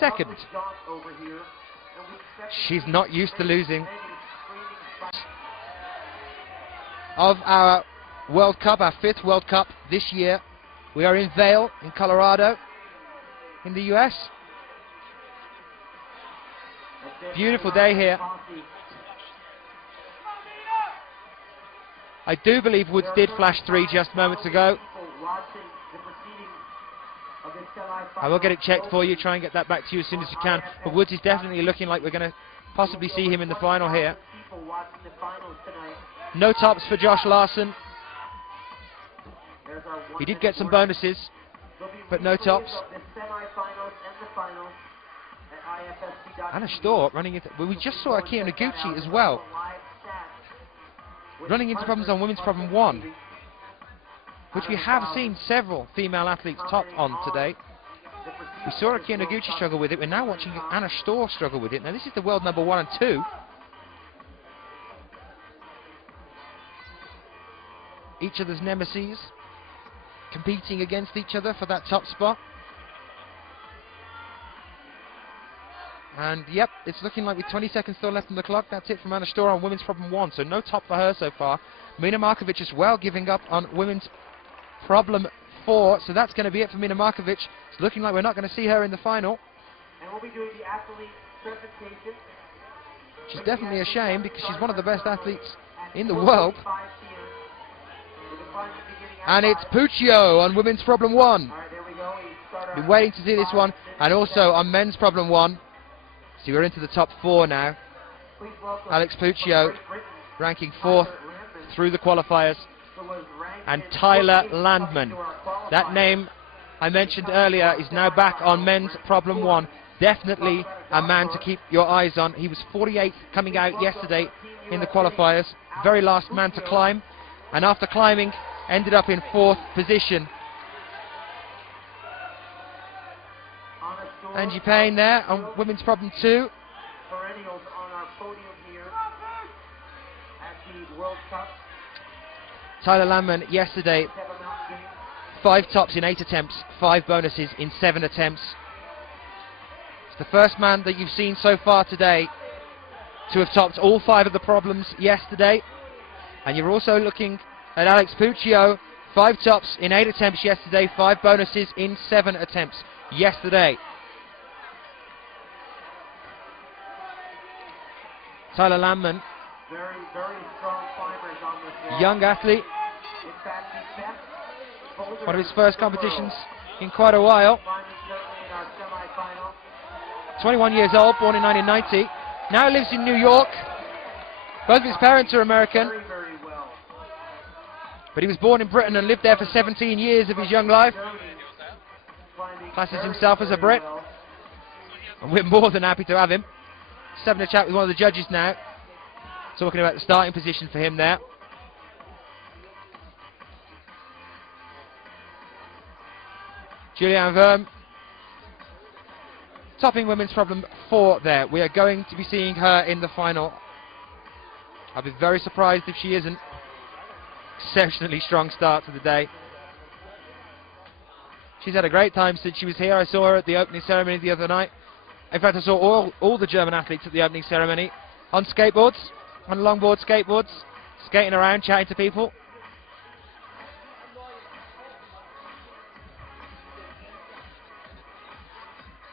second. She's not used to losing. Of our World Cup, our 5th World Cup this year, we are in Vail, in Colorado, in the US. Beautiful day here. I do believe Woods did flash 3 just moments ago. I will get it checked for you, try and get that back to you as soon as you can. But Woods is definitely looking like we're going to possibly see him in the final here. No tops for Josh Larson. He did get some bonuses, but no tops. Anna Storr running into... Well, we just saw Akio Noguchi as well, running into problems on women's problem 1, which we have seen several female athletes top on today. We saw Akio Noguchi struggle with it. We're now watching Anna Storr struggle with it. Now this is the world number 1 and 2. Each other's nemesis competing against each other for that top spot. And yep, it's looking like with 20 seconds still left on the clock, that's it from Anna Storr on women's problem 1. So no top for her so far. Mina Markovic as well giving up on women's problem 4. So that's going to be it for Mina Markovic. It's looking like we're not going to see her in the final. And we'll be doing the athlete certification. Which is definitely a shame because she's one of the best athletes in the world. And it's Puccio on women's problem 1. Been waiting to see this one. And also on men's problem 1. So we're into the top 4 now. Alex Puccio ranking 4th through the qualifiers. And Tyler Landman. That name I mentioned earlier is now back on men's problem 1. Definitely a man to keep your eyes on. He was 48th coming out yesterday in the qualifiers. Very last man to climb. And after climbing, ended up in 4th position. Angie Payne there on women's problem 2. Perennials on our podium here at the World Cup. Tyler Landman yesterday, 5 tops in 8 attempts, 5 bonuses in 7 attempts. It's the first man that you've seen so far today to have topped all 5 of the problems yesterday. And you're also looking at Alex Puccio, 5 tops in 8 attempts yesterday, 5 bonuses in 7 attempts yesterday. Tyler Landman, very, very strong climbers on this wall. young athlete, In fact, the best Boulder one of his first in the competitions world. in quite a while. Climbing certainly in our semifinal. 21 years old, born in 1990. Now lives in New York. Both of his parents are American. Very, very well. but he was born in Britain and lived there for 17 years of his young life. Classes himself as a Brit, and we're more than happy to have him. Just having a chat with one of the judges now, talking about the starting position for him there. Julianne Verme, topping women's problem 4 there. We are going to be seeing her in the final. I'll be very surprised if she isn't. Exceptionally strong start to the day. She's had a great time since she was here. I saw her at the opening ceremony the other night. In fact, I saw all the German athletes at the opening ceremony on skateboards, on longboard skateboards, skating around, chatting to people.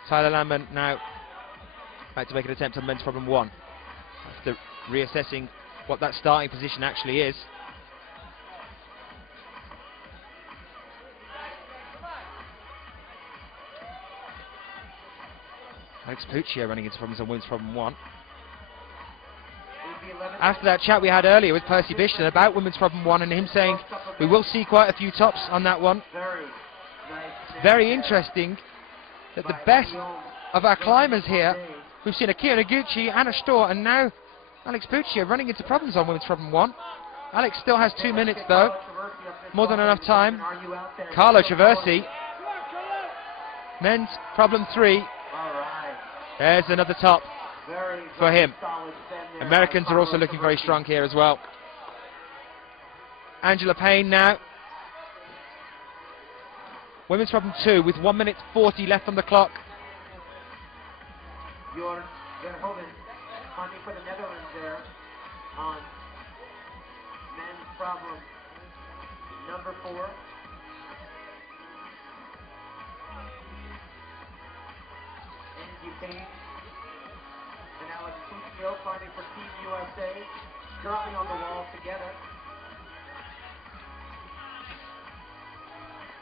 Tyler Landman now about to make an attempt on men's problem 1. After reassessing what that starting position actually is. Alex Puccio running into problems on women's problem 1. After that chat we had earlier with Percy Bishton about women's problem 1 and him saying we will see quite a few tops on that one. It's very interesting that the best of our climbers here, we've seen Akira Noguchi, Anna Storr, and now Alex Puccio running into problems on women's problem 1. Alex still has 2 minutes though, more than enough time. Carlo Traversi, men's problem 3. There's another top for him. Americans are also looking very strong here as well. Angela Payne now. Women's problem 2 with 1 minute 40 left on the clock. Bjorn Verhoeven funding for the Netherlands there on men's problem number 4. Payne and Alex Puccio funding for Team USA, currently on the wall together.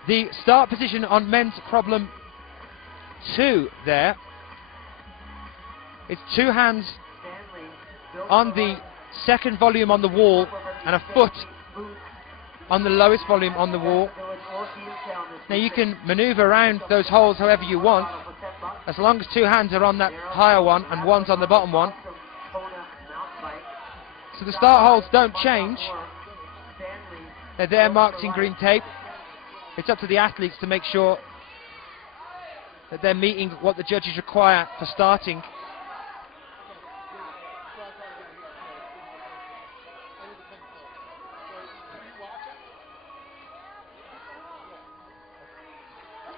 The start position on men's problem 2 there. It's 2 hands on the second volume on the wall and a foot on the lowest volume on the wall. Now you can maneuver around those holes however you want, as long as 2 hands are on that higher one and one's on the bottom one. So the start holes don't change. They're there marked in green tape. It's up to the athletes to make sure that they're meeting what the judges require for starting.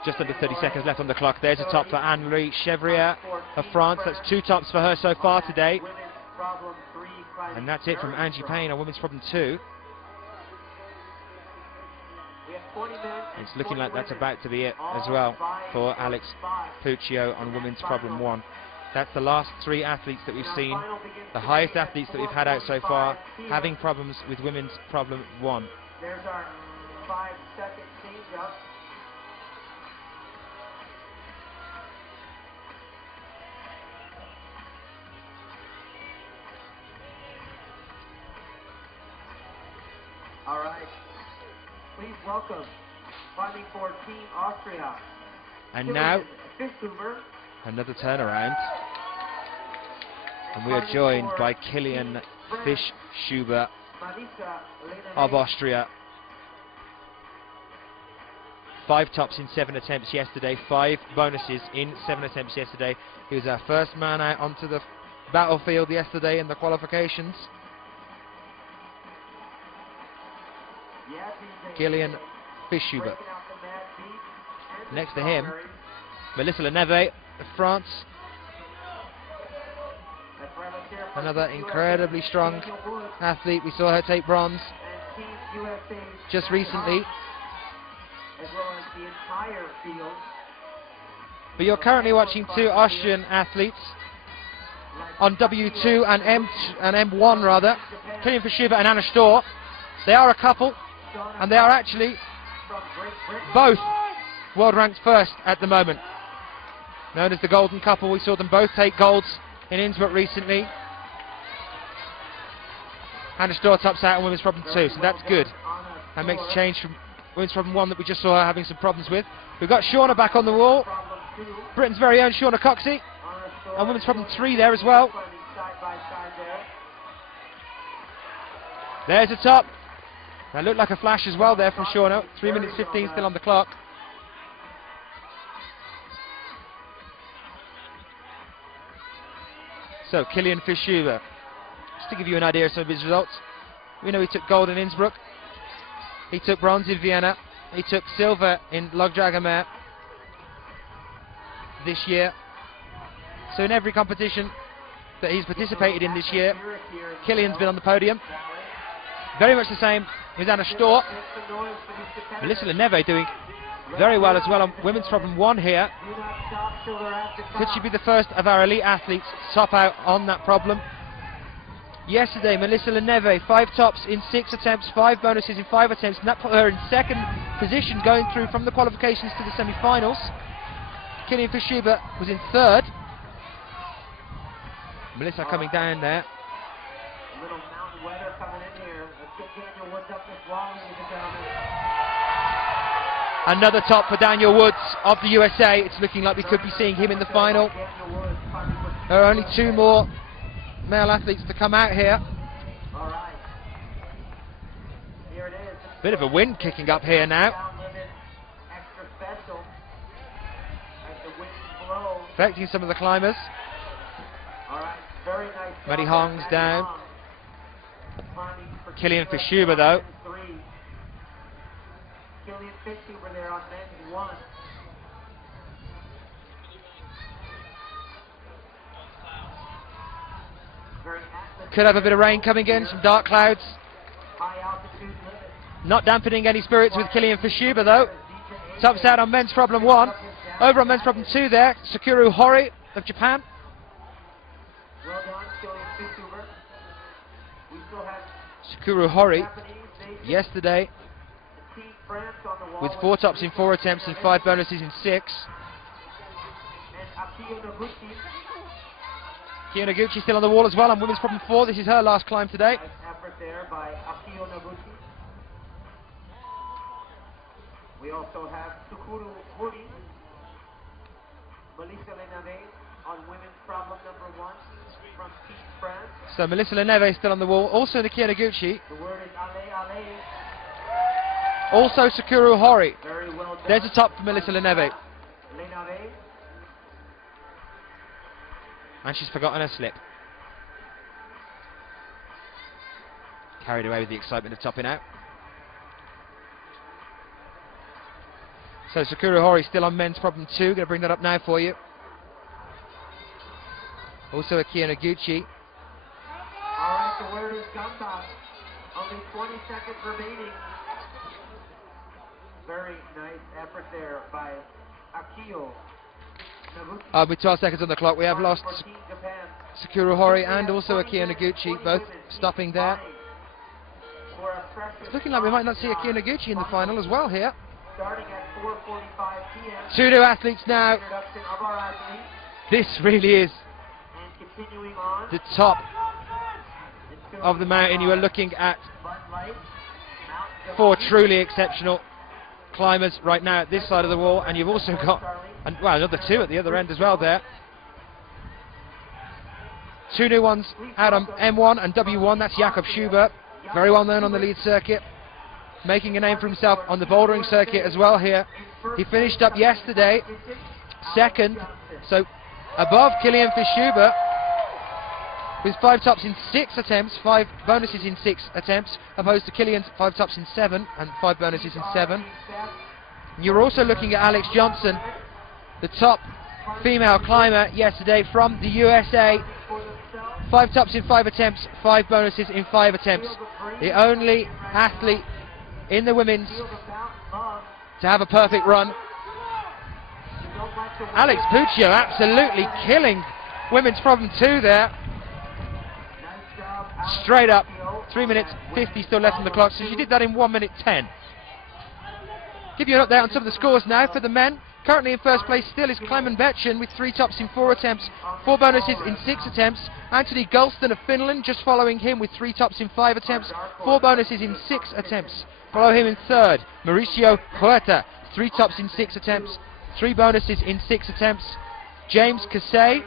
Just under 30 seconds left on the clock. There's a top for Anne-Marie Chevrier of France. That's 2 tops for her so far today. And that's it from Angie Payne on women's problem 2. It's looking like that's about to be it as well for Alex Puccio on women's problem 1. That's the last 3 athletes that we've seen, the highest athletes that we've had out so far, having problems with women's problem 1. There's our 5-second change up. All right. Please welcome, fighting for Team Austria. And now, another turnaround. And we are joined by Kilian Fischhuber of Austria. 5 tops in 7 attempts yesterday, 5 bonuses in 7 attempts yesterday. He was our first man out onto the battlefield yesterday in the qualifications. Kilian Fischhuber. Next to him, Melissa Leneve of France. Another incredibly strong athlete. We saw her take bronze just recently. But you're currently watching 2 Austrian athletes on W2 and M1 rather. Kilian Fischhuber and Anna Storr. They are a couple, and they are actually both world ranked first at the moment. Known as the Golden Couple, we saw them both take golds in Innsbruck recently. Anna Storr tops out on women's problem 2, so that's good. That makes a change from women's problem 1 that we just saw her having some problems with. We've got Shauna back on the wall. Problem 2 Britain's very own Shauna Coxey. on a score. And women's problem 3 there as well. Running side by side there. There's the top. That looked like a flash as well there from Shauna. 3 minutes 15 still on the clock. So, Kilian Fischuber. Just to give you an idea of some of his results. We know he took gold in Innsbruck. He took bronze in Vienna. He took silver in Lugdragermer this year. So in every competition that he's participated in this year, Kilian's been on the podium. Very much the same with Anna Storr. Melissa Leneve doing very well as well on women's problem 1 here. Could she be the first of our elite athletes to top out on that problem? Yesterday, Melissa Leneve, 5 tops in 6 attempts, 5 bonuses in 5 attempts, and that put her in 2nd position going through from the qualifications to the semi-finals. Kilian Fischuber was in 3rd. Melissa coming down there. A little mountain weather coming in here. Let's get Daniel Woods up this wall, ladies and gentlemen. Another top for Daniel Woods of the USA. It's looking like we could be seeing him in the final. Daniel Woods, finally puts There are only 2 more male athletes to come out here. all right. Here it is. Bit of a wind kicking up here now, Down limit, extra special. As the winds blow. affecting some of the climbers. All right, very nice. Maddie job Hong's by Maddie down. Hong. Climbing for Kilian Kilian Fischuber, though. on 3. Kilian Fischuber there on men's 1. Very atmospheric. Could have a bit of rain coming in, some dark clouds. High altitude limit. Not dampening any spirits with Kilian Fischuber though. Tops out on men's problem 1. Over on men's problem 2 there, Sakura Hori of Japan. Well done, Kilian Fischuber. We still have Sakura Hori Japanese, Asian, yesterday Team France on the wall with 4 tops in 4 attempts and 5 bonuses in 6. And Akio Noguchi. Kiyo Noguchi still on the wall as well on women's problem 4. This is her last climb today. Nice effort there by Akio Noguchi. We also have Tsukuru Hori, Melissa Lenave on women's problem number 1 from Team France. So Melissa Leneve is still on the wall. Also Kiyo Noguchi. The word is Ale Ale. Also Sakura Hori. Very well done. There's a top for Melissa Leneve. Lenave. And she's forgotten her slip. Carried away with the excitement of topping out. So Sakura Hori still on men's problem 2. Going to bring that up now for you. Also Akio Noguchi. All right, the word is Gamba. Only 20 seconds remaining. Very nice effort there by Akio Noguchi. With 12 seconds on the clock, we have lost For Team Japan. Sakura Hori and also Akio Noguchi, both stopping there. For a pressure It's looking like we might not see Akio Noguchi in the final as well here. starting at 4:45 p.m. 2 new athletes now. Introduction of our athletes This really is and continuing on. the top It's gonna of the be mountain. You are looking at Bud Light, Mount 4 Joe, truly exceptional climbers right now at this side of the wall, and you've also got another 2 at the other end as well there. 2 new ones out on M1 and W1. That's Jakob Schubert, very well known on the lead circuit, making a name for himself on the bouldering circuit as well here. He finished up yesterday 2nd, so above Kilian Fischuber with 5 tops in 6 attempts, 5 bonuses in 6 attempts, opposed to Kilian's 5 tops in 7 and 5 bonuses in 7. You're also looking at Alex Johnson, the top female climber yesterday from the USA. 5 tops in 5 attempts, 5 bonuses in 5 attempts. The only athlete in the women's to have a perfect run. Alex Puccio absolutely killing women's problem 2 there. Straight up, 3 minutes 50 still left on the clock, so she did that in 1 minute 10. Give you an update on some of the scores now for the men. Currently in first place still is Clement Betchen with 3 tops in 4 attempts, 4 bonuses in 6 attempts. Anthony Gulston of Finland just following him with 3 tops in 5 attempts, 4 bonuses in 6 attempts. Follow him in third, Mauricio Huerta, 3 tops in 6 attempts, 3 bonuses in 6 attempts. James Casey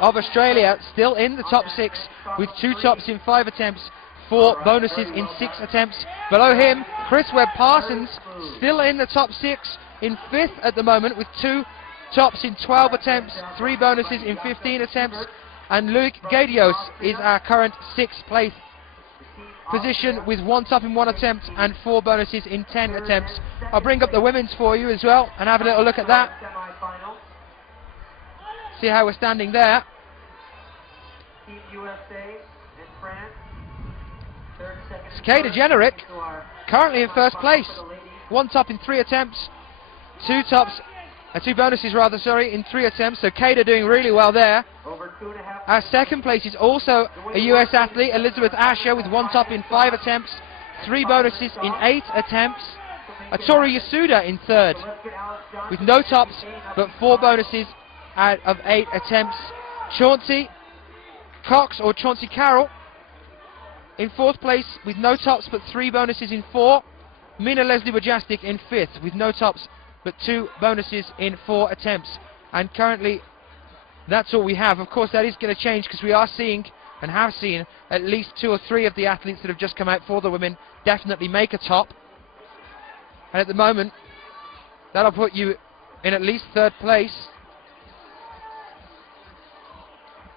of Australia still in the top 6 with 2 tops in 5 attempts, 4 bonuses in 6 attempts. Below him, Chris Webb-Parsons still in the top 6 in 5th at the moment with 2 tops in 12 attempts, 3 bonuses in 15 attempts. And Luke Gadios is our current 6th place position with 1 top in 1 attempt and 4 bonuses in 10 attempts. I'll bring up the women's for you as well and have a little look at that. See how we're standing there. Team USA and France. Third, second, Kata Generick to our currently in first place. for the ladies. 1 top in 3 attempts, 2 tops, 2 bonuses rather, sorry, in 3 attempts. So Kata doing really well there. Over 2.5. Our second place is also a US athlete, Elizabeth Asher, with 1 top in 5 attempts, 3 bonuses in 8 attempts. Tori Yasuda in third, So let's get Alex Johnson with no tops up but in 4 five. bonuses out of 8 attempts. Chauncey Cox, or Chauncey Carroll, in 4th place with no tops but 3 bonuses in 4. Mina Leslie Wojastik in 5th with no tops but 2 bonuses in 4 attempts. And currently that's all we have. Of course that is going to change because we are seeing and have seen at least 2 or 3 of the athletes that have just come out for the women definitely make a top. And at the moment that'll put you in at least 3rd place.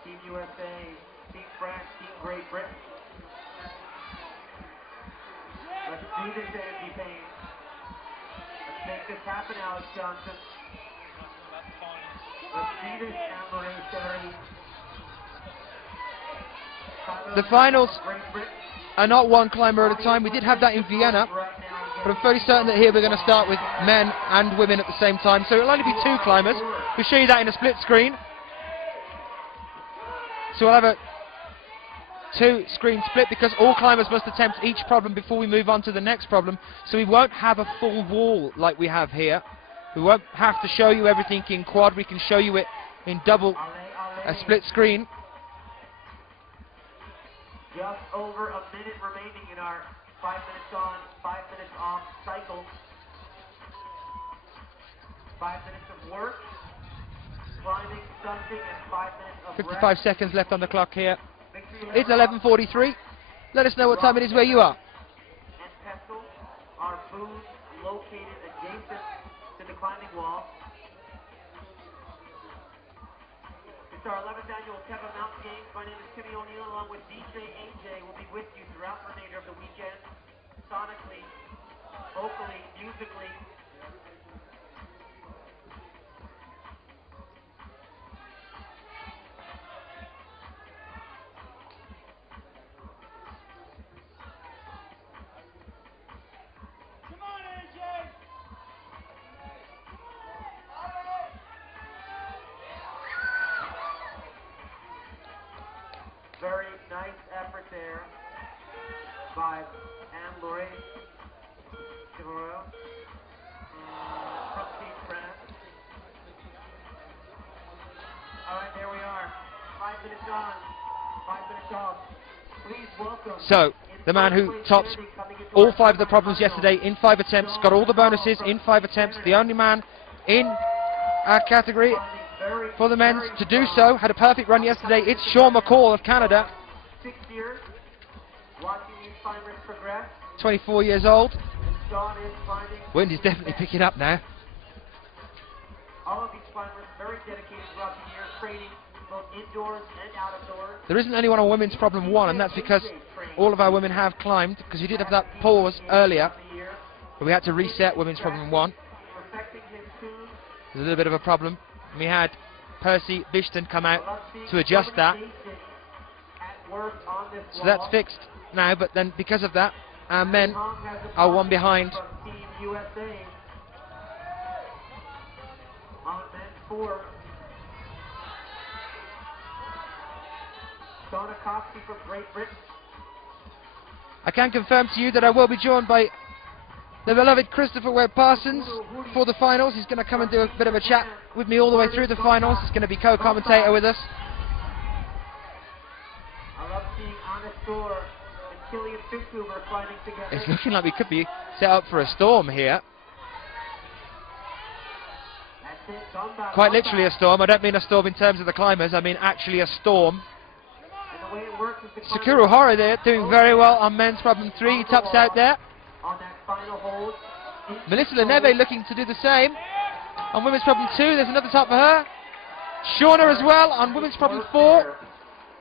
Team USA, Team France, Team Great Britain. Let's do this, Andy Payne. Let's make this happen, Alex Johnson. Let's see this, Anne-Marie Sherry. The finals Great Britain. are not 1 climber at a time. We did have that in Vienna, but I'm fairly certain that here we're going to start with men and women at the same time. So it'll only be 2 climbers. We'll show you that in a split screen. So we'll have a 2-screen split because all climbers must attempt each problem before we move on to the next problem. So we won't have a full wall like we have here. We won't have to show you everything in quad. We can show you it in double, a split screen. Just over a minute remaining in our 5 minutes on, 5 minutes off cycle. 5 minutes of work, climbing, stunting, and 5 minutes of 55 rest. seconds left on the clock here. Make sure you It's have 11:43. Let us know what time it is where you are. and pestle are booths located adjacent to the climbing wall. It's our 11th annual Kevin Mountain Games. My name is Timmy O'Neill, along with DJ AJ. We'll be with you throughout the remainder of the weekend, sonically, vocally, musically. Come on, AJ! Very nice effort there by Anne-Laure Chivaro from Team France. All right, there we are. 5 minutes on, 5 minutes off. Please welcome. So, the man who topped all 5 of the problems yesterday in 5 attempts, got all the bonuses in 5 attempts, the only man in our category for the men's to do so, had a perfect run yesterday. It's Sean McCall of Canada, 6 years watching these climbers progress. 24 years old. And Sean is finding Wind is definitely picking up now. all of these climbers very dedicated throughout the year, training both indoors and out of doors. There isn't anyone on women's problem 1, and that's because all of our women have climbed, because we did have that pause earlier, but we had to reset women's problem 1. Perfecting his tune. There's a little bit of a problem. We had Percy Bishton come out to adjust that. At work on this So that's wall. fixed now, but then because of that, our men Tom has a are 1 behind. from Team USA. On men 4. Donna Coxey from Great Britain. I can confirm to you that I will be joined by the beloved Christopher Webb Parsons for the finals. He's going to come and do a bit of a chat with me all the way through the finals. He's going to be co-commentator with us. I love seeing Honest Door and Killian Fitzhuber fighting together. It's looking like we could be set up for a storm here. That's it, Dunbar. Quite literally a storm. I don't mean a storm in terms of the climbers, I mean actually a storm. And the way it works is the Sakura Hora there, doing very well on men's problem 3. He tops out there. on that final hold. Melissa Leneve looking to do the same. On women's problem 2, there's another top for her. Shauna as well on women's problem 4.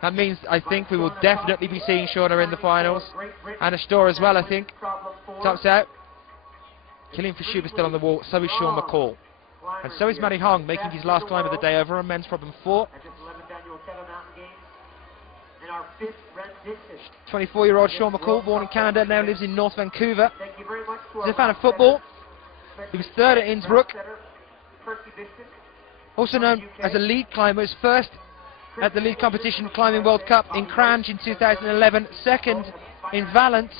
That means I think we will definitely be seeing Shauna in the finals. Anna Storr as well, I think. Tops out. Killian Fishuba still on the wall, so is Sean McCall. And so is Matty Hong, making his last climb of the day over on men's problem 4. 24-year-old Sean McCall, born in Canada, now lives in North Vancouver. He's a fan of football. He was 3rd at Innsbruck. Also known as a lead climber, his first at the lead competition Climbing World Cup in Crange in 2011, 2nd in Valence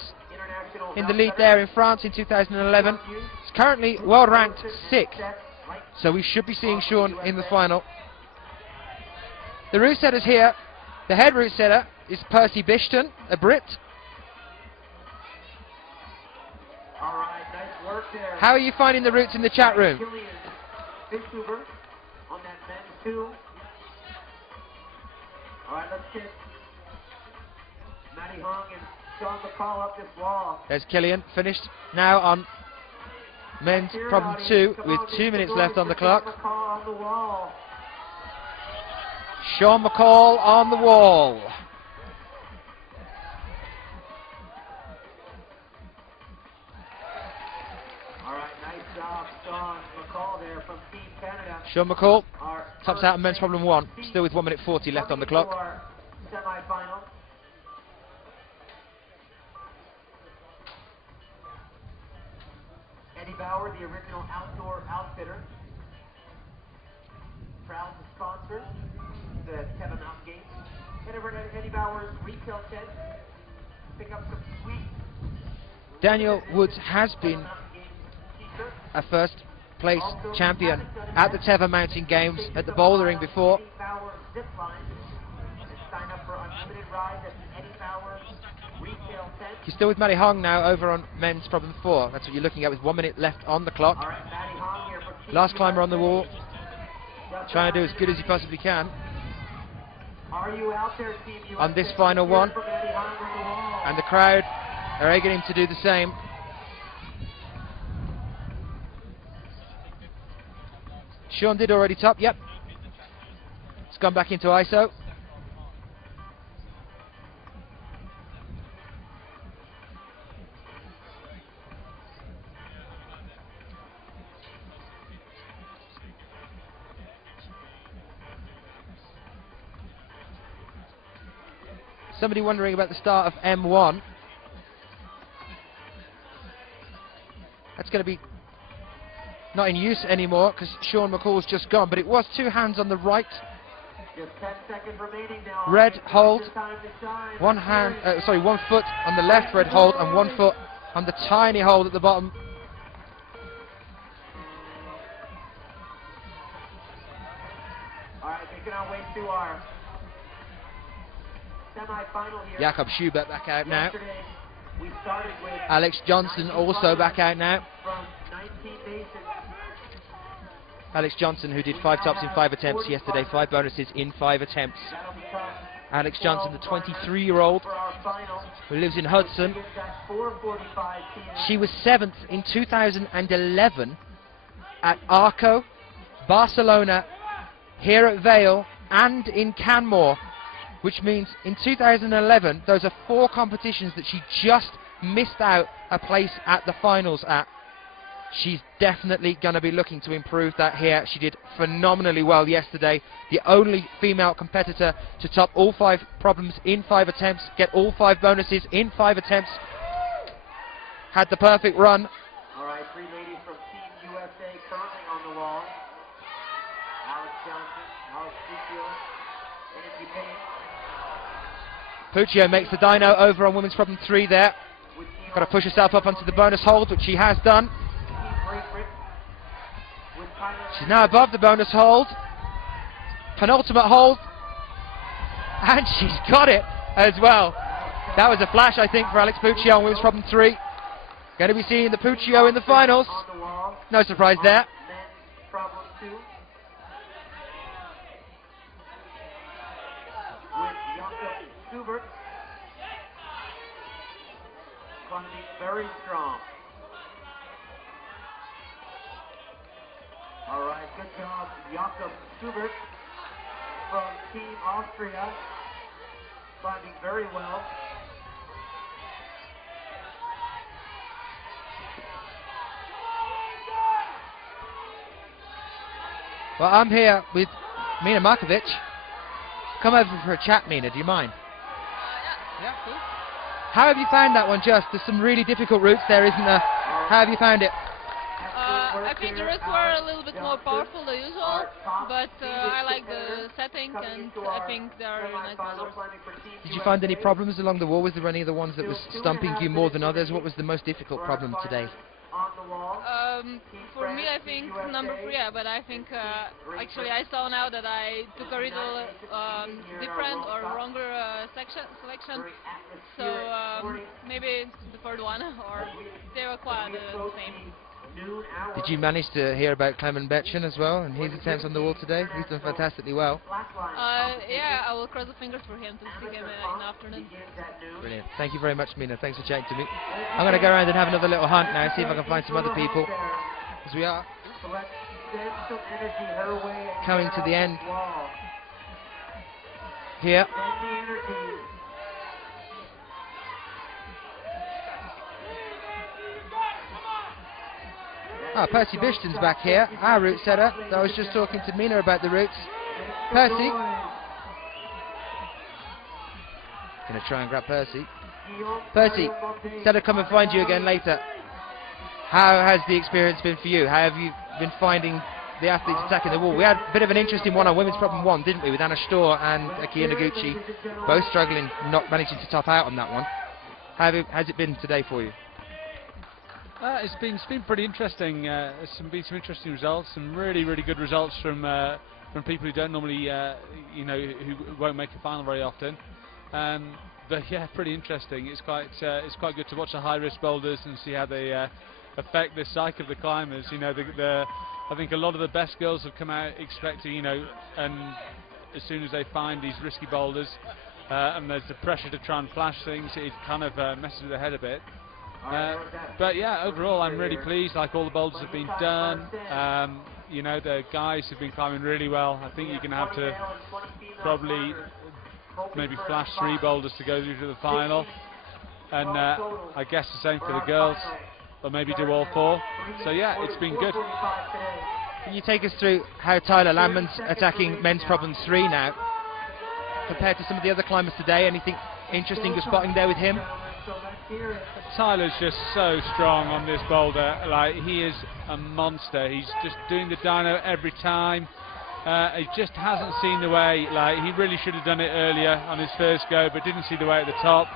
in the lead there in France in 2011. He's currently world ranked 6th, so we should be seeing Sean in the final. The route setters here, the head route setter is Percy Bishton, a Brit. How are you finding the routes in the chat room? Alright, let's get Matty Hong and Sean McCall up this wall. There's Killian, finished now on men's problem 2 with 2 minutes left on the clock. Sean McCall on the wall. Alright, nice job, Sean McCall there from Team Canada. Sean McCall tops out on men's problem 1, still with 1 minute 40 left on the clock. Semi-final. Eddie Bauer, the original outdoor outfitter, proud to sponsor the Kevin Mountain Games. Head over to Eddie Bauer's retail tent, pick up some sweet Daniel Woods has been a first place champion at the Teva Mountain Games at the bouldering before. He's still with Matty Hong now over on men's problem 4. That's what you're looking at with 1 minute left on the clock. Last climber on the wall, trying to do as good as he possibly can on this final one. And the crowd are egging him to do the same. Sean did already top, yep. It's gone back into ISO. Somebody wondering about the start of M1. That's going to be not in use anymore because Sean McCall's just gone, but it was 2 hands on the right. Just 10 seconds remaining now. Red hold. 1 foot on the left red hold and 1 foot on the tiny hold at the bottom. Alright, making our way to our semi-final here. Jakob Schubert back out now. We started with Alex Johnson also back out now. from 19 nations. Alex Johnson, who did 5 tops in 5 attempts yesterday, 5 bonuses in 5 attempts. That'll become Alex Johnson, the 23-year-old, for our final. who lives in Hudson. At 4:45 p.m. She was 7th in 2011 at Arco, Barcelona, here at Vail, and in Canmore, which means in 2011, those are 4 competitions that she just missed out a place at the finals at. She's definitely going to be looking to improve that here. She did phenomenally well yesterday. The only female competitor to top all 5 problems in 5 attempts, get all 5 bonuses in 5 attempts. Had the perfect run. All right, 3 ladies from Team USA currently on the wall. Alex Johnson, Alex Puccio, Angie Payne. Puccio makes the dyno over on women's problem 3 there. With Team Got to push herself up onto the bonus hold, which she has done. She's now above the bonus hold. Penultimate hold. And she's got it as well. That was a flash, I think, for Alex Puccio on women's problem 3. Going to be seeing the Puccio in the finals. No surprise there. Men's problem 2. With Jakob Schubert. Climbing very strong. All right, good job, Jakob Schubert from Team Austria. Climbing very well. Well, I'm here with Mina Markovic. Come over for a chat, Mina, do you mind? Yeah, cool. How have you found that one, Just? There's some really difficult routes there, isn't there? How have you found it? I think the routes were a little bit more powerful than usual, but I like the setting and I think they are really nice boulders. Did you find any problems along the wall? Was there any of the ones that was stumping you more than others? What was the most difficult problem today? For me, I think number 3, yeah, but I think actually I saw now that I took a little different or wronger selection, so maybe the third one, or they were quite the same. Did you manage to hear about Clement Betchen as well and his attempts on the wall today? He's done fantastically well. Yeah, I will cross the fingers for him to see him in the afternoon. Brilliant. Thank you very much, Mina. Thanks for chatting to me. I'm going to go around and have another little hunt now, see if I can find some other people, as we are coming to the end here. Ah, Percy Bishton's back here, our route setter. I was just talking to Mina about the routes. Percy. Going to try and grab Percy. Percy, said I'd come and find you again later. How has the experience been for you? How have you been finding the athletes attacking the wall? We had a bit of an interesting one on women's problem 1, didn't we, with Anna Storr and Akia Noguchi, both struggling, not managing to top out on that one. How has it been today for you? It's been pretty interesting. There's been some interesting results, some really good results from people who don't normally, who won't make a final very often. But yeah, pretty interesting. It's quite good to watch the high risk boulders and see how they affect the psyche of the climbers. You know, I think a lot of the best girls have come out expecting, and as soon as they find these risky boulders, and there's the pressure to try and flash things, it kind of messes with their head a bit. But yeah, overall I'm really pleased. Like, all the boulders have been done. The guys have been climbing really well. I think you're going to have to probably maybe flash 3 boulders to go through to the final, and I guess the same for the girls, or maybe do all 4. So yeah, it's been good. Can you take us through how Tyler Landman's attacking men's problem 3 now, compared to some of the other climbers today? Anything interesting you're spotting there with him? Tyler's just so strong on this boulder. Like, he is a monster. He's just doing the dyno every time. He just hasn't seen the way. Like, he really should have done it earlier on his first go, but didn't see the way at the top,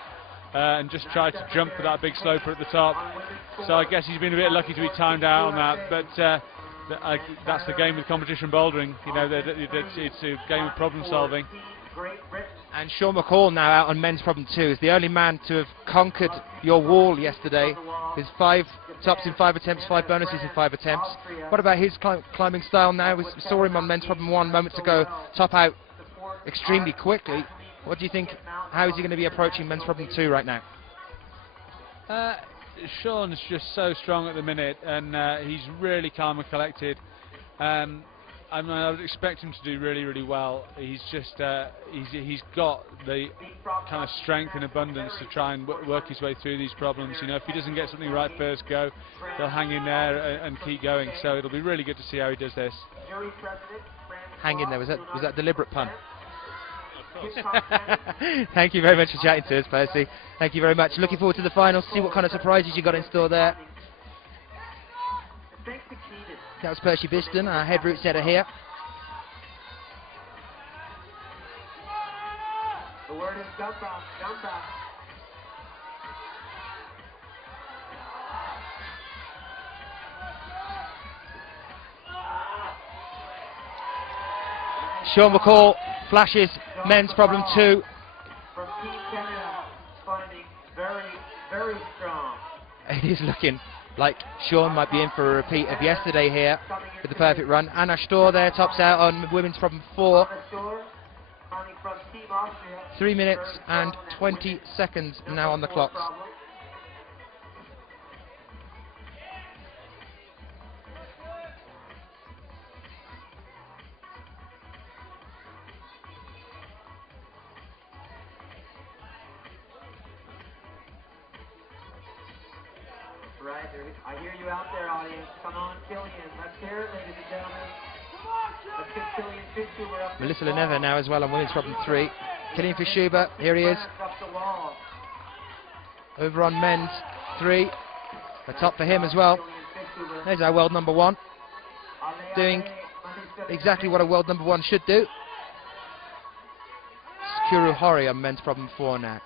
and just tried to jump for that big sloper at the top. So I guess he's been a bit lucky to be timed out on that. But that's the game with competition bouldering. It's a game of problem solving. And Sean McCall now out on men's problem 2 is the only man to have conquered your wall yesterday. His 5 tops in 5 attempts, 5 bonuses in 5 attempts. What about his climbing style now? We saw him on men's problem 1 moments ago top out extremely quickly. What do you think? How is he going to be approaching men's problem 2 right now? Sean's just so strong at the minute, and he's really calm and collected. I would expect him to do really well. He's just he's got the kind of strength and abundance to try and work his way through these problems. If he doesn't get something right first go, he'll hang in there and keep going. So it'll be really good to see how he does this. Hang in there. Was that a deliberate pun? Thank you very much for chatting to us, Percy. Thank you very much. Looking forward to the finals. See what kind of surprises you got in store there. That was Percy Biston, our head route setter here. The word is jump out, jump out. Sean McCall flashes men's problem 2. From Team Canada, finding very, very strong. It is looking like Sean might be in for a repeat of yesterday here with the perfect run. Anna Stor there tops out on women's problem 4. Coming from Team Austria. 3 minutes and 20 seconds now on the clocks. Right, I hear you out there, audience. Come on, Killian. Let's hear it, ladies and gentlemen. Let's get Killian Fischuber up. Melissa Leneva now as well on women's problem 3. Killian Fischuber, here he is. Over on men's 3. A top for him as well. There's our world number 1. Doing exactly what a world number 1 should do. Skuru Hori on men's problem 4 now.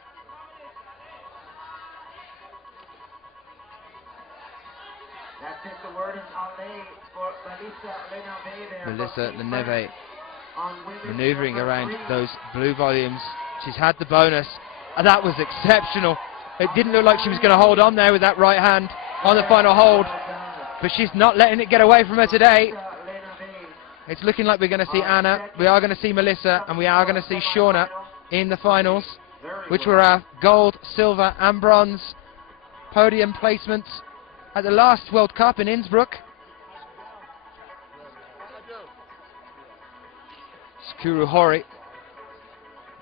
That's it, the word is Ale for Melissa Leneve manoeuvring around those blue volumes. She's had the bonus, and that was exceptional. It didn't look like she was going to hold on there with that right hand on the final hold, but she's not letting it get away from her today. It's looking like we're going to see Anna, we are going to see Melissa, and we are going to see Shauna in the finals, which were our gold, silver and bronze podium placements at the last World Cup in Innsbruck. Skuru Hori,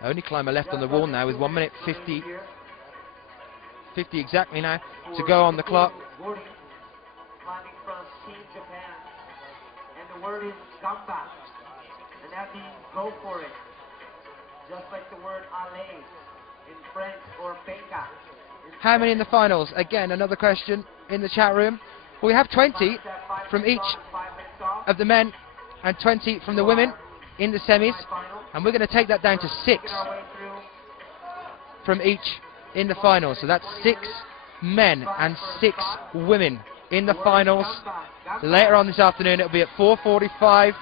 only climber left on the wall now with 1 minute 50 exactly now to go on the clock. Climbing from Team Japan. And the word is gamba. And that means go for it. Just like the word allez in French or peka. How many in the finals? Again, another question in the chat room. Well, we have 20 from each of the men and 20 from the women in the semis, and we're going to take that down to 6 from each in the finals. So that's 6 men and 6 women in the finals. Later on this afternoon, it'll be at 4:45,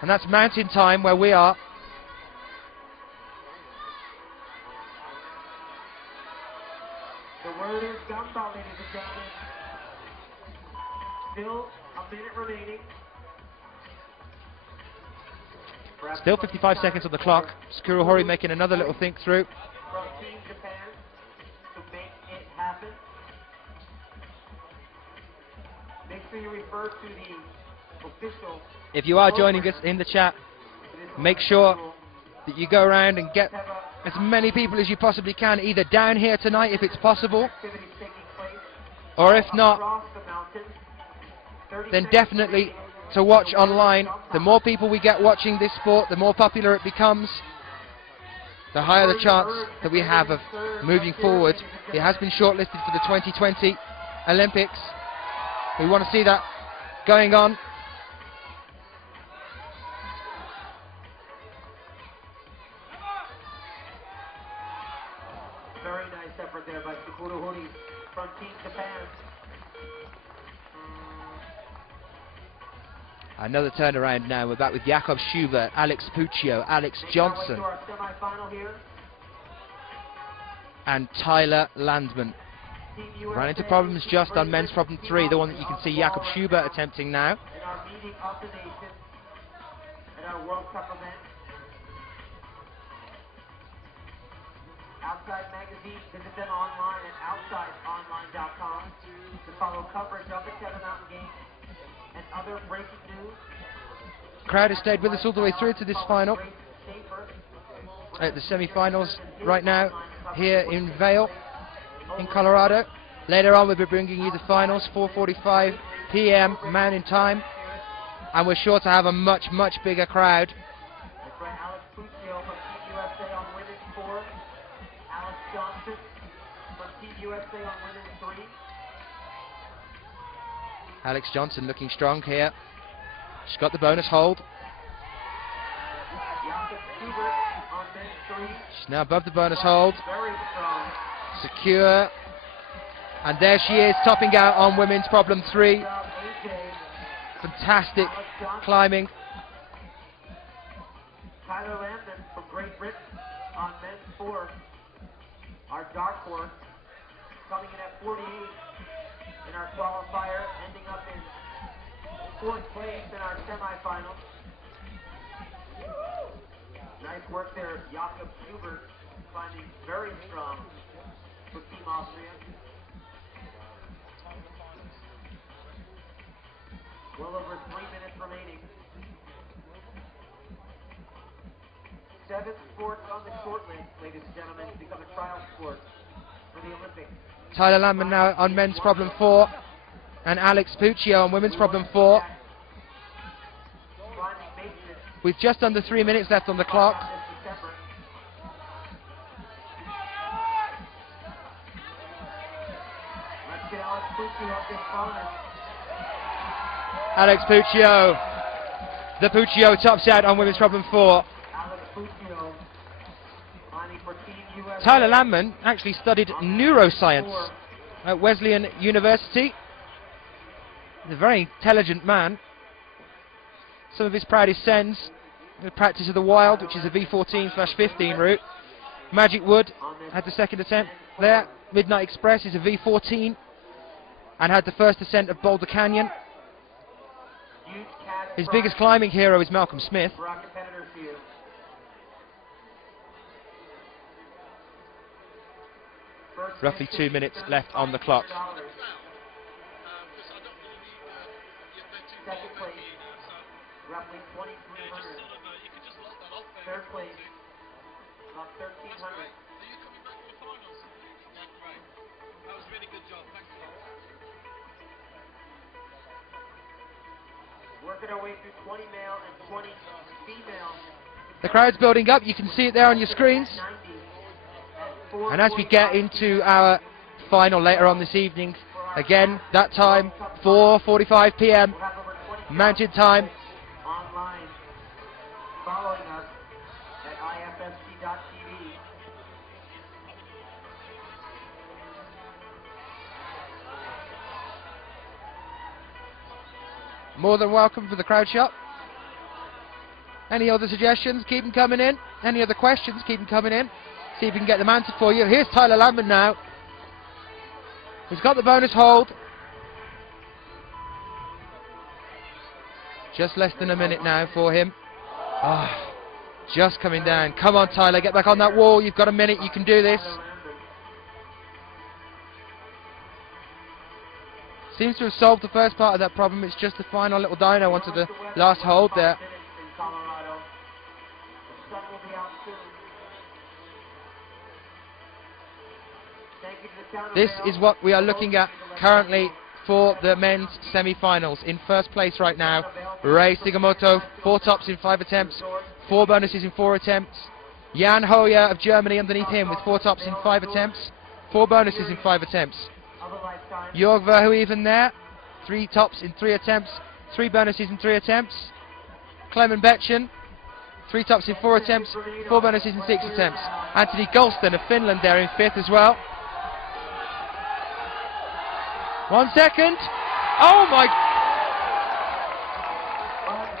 and that's Mountain Time where we are. The word is gamba, ladies and gentlemen. Still a minute remaining. Still 55 seconds on the clock. Skuru Hori making another little think through. From Team Japan to make it happen. Make sure you refer to the official. If you are joining us in the chat, make sure that you go around and get as many people as you possibly can, either down here tonight if it's possible, or if not, then definitely to watch online. The more people we get watching this sport, the more popular it becomes, the higher the chance that we have of moving forward. It has been shortlisted for the 2020 Olympics. We want to see that going on. Very nice effort there by Skuru Hori from Team Japan. Another turnaround now. We're back with Jakob Schubert, Alex Puccio, Alex Johnson, Our semi-final here. and Tyler Landman. Team Ran into USA problems just on versus men's problem 3, the one that you can see Jakob Schubert attempting now. in our meeting of the nations at our World Cup event. Outside Magazine, visit them online at outsideonline.com to follow coverage of the Kevin Mountain Games and other breaking news. Crowd has stayed with us all the way through to this final, at the semi-finals right now here in Vail in Colorado. Later on we'll be bringing you the finals, 4:45 p.m. Mountain Time, and we're sure to have a much bigger crowd. That's right, Alex Puccio from Team USA on women's 4. Alex Johnson from Team USA on women's 3. Alex Johnson looking strong here. She's got the bonus hold. Jakob Schubert on men's 3. She's now above the bonus hold. Very strong. Secure. And there she is, topping out on women's problem 3. AJ fantastic climbing. Tyler Lambden from Great Britain on men's 4. Our dark horse coming in at 48 in our qualifier, ending up in 4th place in our semifinals. Nice work there, Jakob Schubert, finding very strong for Team Austria. Well over 3 minutes remaining. 7 sports on the short list, ladies and gentlemen, to become a trial sport for the Olympics. Tyler Landman now on men's problem 4, and Alex Puccio on women's problem 4. With just under 3 minutes left on the clock. Let's get Alex Puccio up this bonus. Alex Puccio. The Puccio tops out on women's problem 4. Alex Puccio, lining for Team USA. Tyler Landman actually studied neuroscience at Wesleyan University. He's a very intelligent man. Some of his proudest sends, the practice of the Wild, which is a V14/15 route. Magic Wood had the second attempt there. Midnight Express is a V14 and had the first ascent of Boulder Canyon. His biggest climbing hero is Malcolm Smith. For our competitors here. First Roughly 2 minutes left on the clock. Second place, roughly 2,300. Third place, about 1,300. Working our way through 20 male and 20 female. The crowd's building up. You can see it there on your screens. 90 And as we get into our final later on this evening, again, that time, 4:45 p.m. we'll have over 20 Mountain Time. online following us at ifsc.tv. More than welcome for the crowd shot. Any other suggestions? Keep them coming in. Any other questions? Keep them coming in. See if we can get them answered for you. Here's Tyler Landman now. He's got the bonus hold. Just less than a minute now for him. Ah, just coming down. Come on, Tyler, get back on that wall. You've got a minute. You can do this. Seems to have solved the first part of that problem. It's just the final little dyno onto the last hold there. This is what we are looking at currently for the men's semi-finals. In first place right now, Rei Sugimoto, 4 tops in 5 attempts, 4 bonuses in 4 attempts. Jan Hoyer of Germany underneath him with 4 tops in 5 attempts, 4 bonuses in 5 attempts. Jörg Verhoeven there, 3 tops in 3 attempts, 3 bonuses in 3 attempts. Clement Betchen, 3 tops in 4 attempts, 4 bonuses in 6 attempts. Anthony Golston of Finland there in 5th as well. 1 second. Oh my.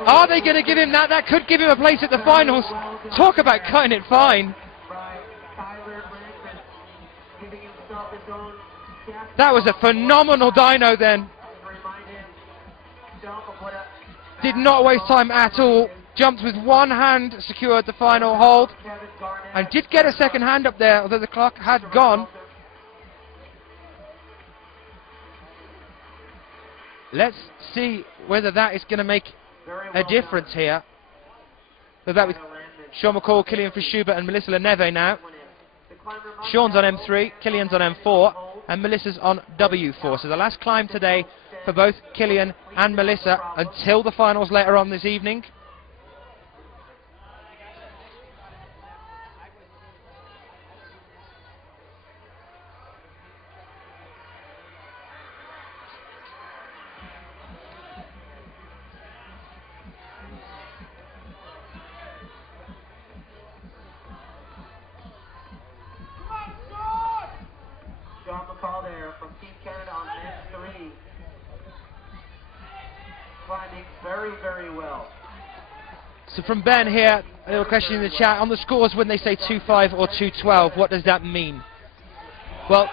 Are they going to give him that? That could give him a place at the finals. Talk about cutting it fine. That was a phenomenal dyno then. Did not waste time at all. Jumped with one hand, secured the final hold. And did get a second hand up there, although the clock had gone. Let's see whether that is going to make a difference here. We're back with Sean McCall, Killian Fischubert and Melissa Leneve now. Sean's on M3, Killian's on M4 and Melissa's on W4. So the last climb today for both Killian and Melissa until the finals later on this evening. climbing very, very well. So from Ben here, a little question in the chat. On the scores, when they say 2-5 or 2-12, what does that mean? Well,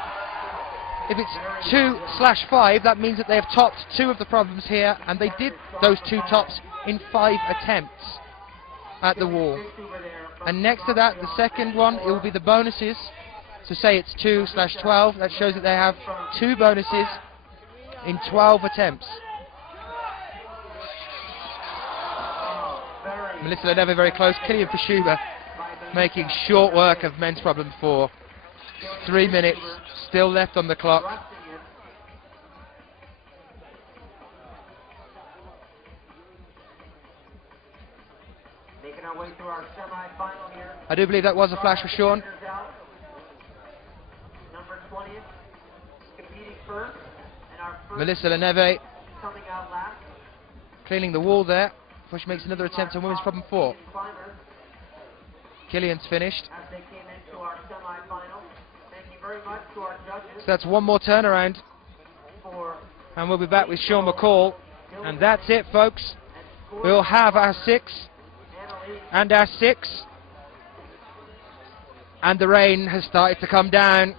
if it's 2/5, that means that they have topped 2 of the problems here, and they did those 2 tops in 5 attempts at the wall. And next to that, the second one, it will be the bonuses. So say it's 2/12, that shows that they have 2 bonuses in 12 attempts. Melissa Leneve very close. Killian Fashuba making short work of men's problem 4. 3 minutes still left on the clock. Making our way through our semi-final here. I do believe that was a flash for Sean. Number 20 competing first, and our first Melissa Leneve coming out last. cleaning the wall there before she makes another attempt on women's problem 4. Climbers Killian's finished. as they came into our semi-final. Thank you very much to our judges So that's one more turnaround, for and we'll be back with Sean McCall. And that's it, folks. We'll have our 6 and our 6. And the rain has started to come down.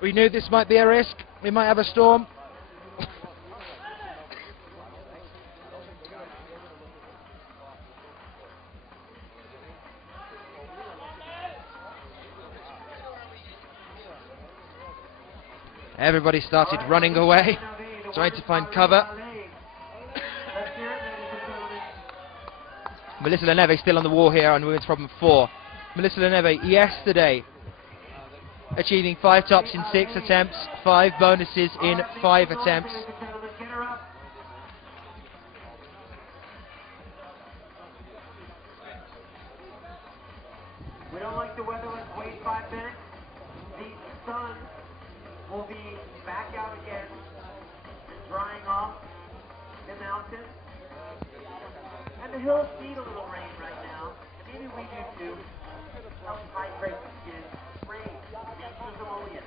We knew this might be a risk. We might have a storm. Everybody started running away, trying to find cover. Melissa Leneve still on the wall here on women's problem 4. Melissa Leneve yesterday achieving 5 tops in 6 attempts, 5 bonuses in 5 attempts. We don't like the weather. Let's wait 5 minutes. The sun will be back out again and drying off the mountains. And the hills need a little rain right now. And maybe we do too. Help hydrate the skin. Rain. Nature's emollient.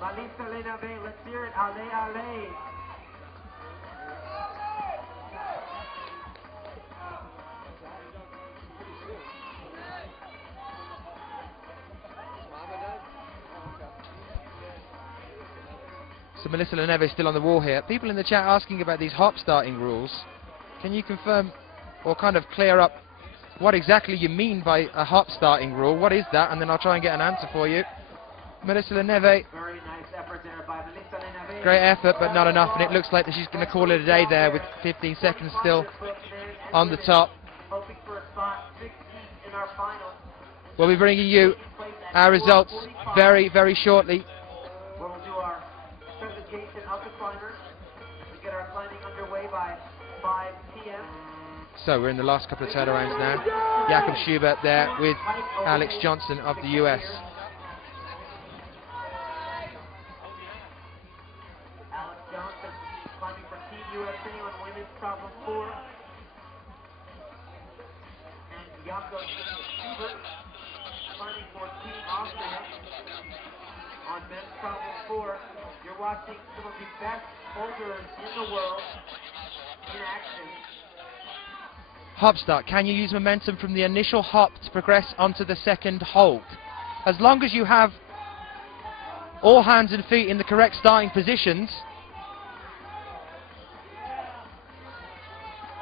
Melissa Leneve, let's hear it. Ale, ale. So Melissa Leneve is still on the wall here. People in the chat asking about these hop starting rules. Can you confirm or kind of clear up what exactly you mean by a hop starting rule? What is that? And then I'll try and get an answer for you. Melissa Leneve, Very nice effort there by Melissa Leneve. great effort but not enough, and it looks like that she's going to call it a day there with 15 seconds still on the top. Hoping for a spot 16 in our final. We'll be bringing you our results very, very shortly. Where we'll do our presentation of the climbers. We get our climbing underway by 5 p.m. So we're in the last couple of turnarounds now. Jakob Schubert there with Alex Johnson of the US. Alex Johnson climbing for Team USA on women's problem 4. And Jakob Schubert climbing for Team Austria on men's problem 4. You're watching some of the best boulders in the world in action. Hop start. Can you use momentum from the initial hop to progress onto the second hold? As long as you have all hands and feet in the correct starting positions,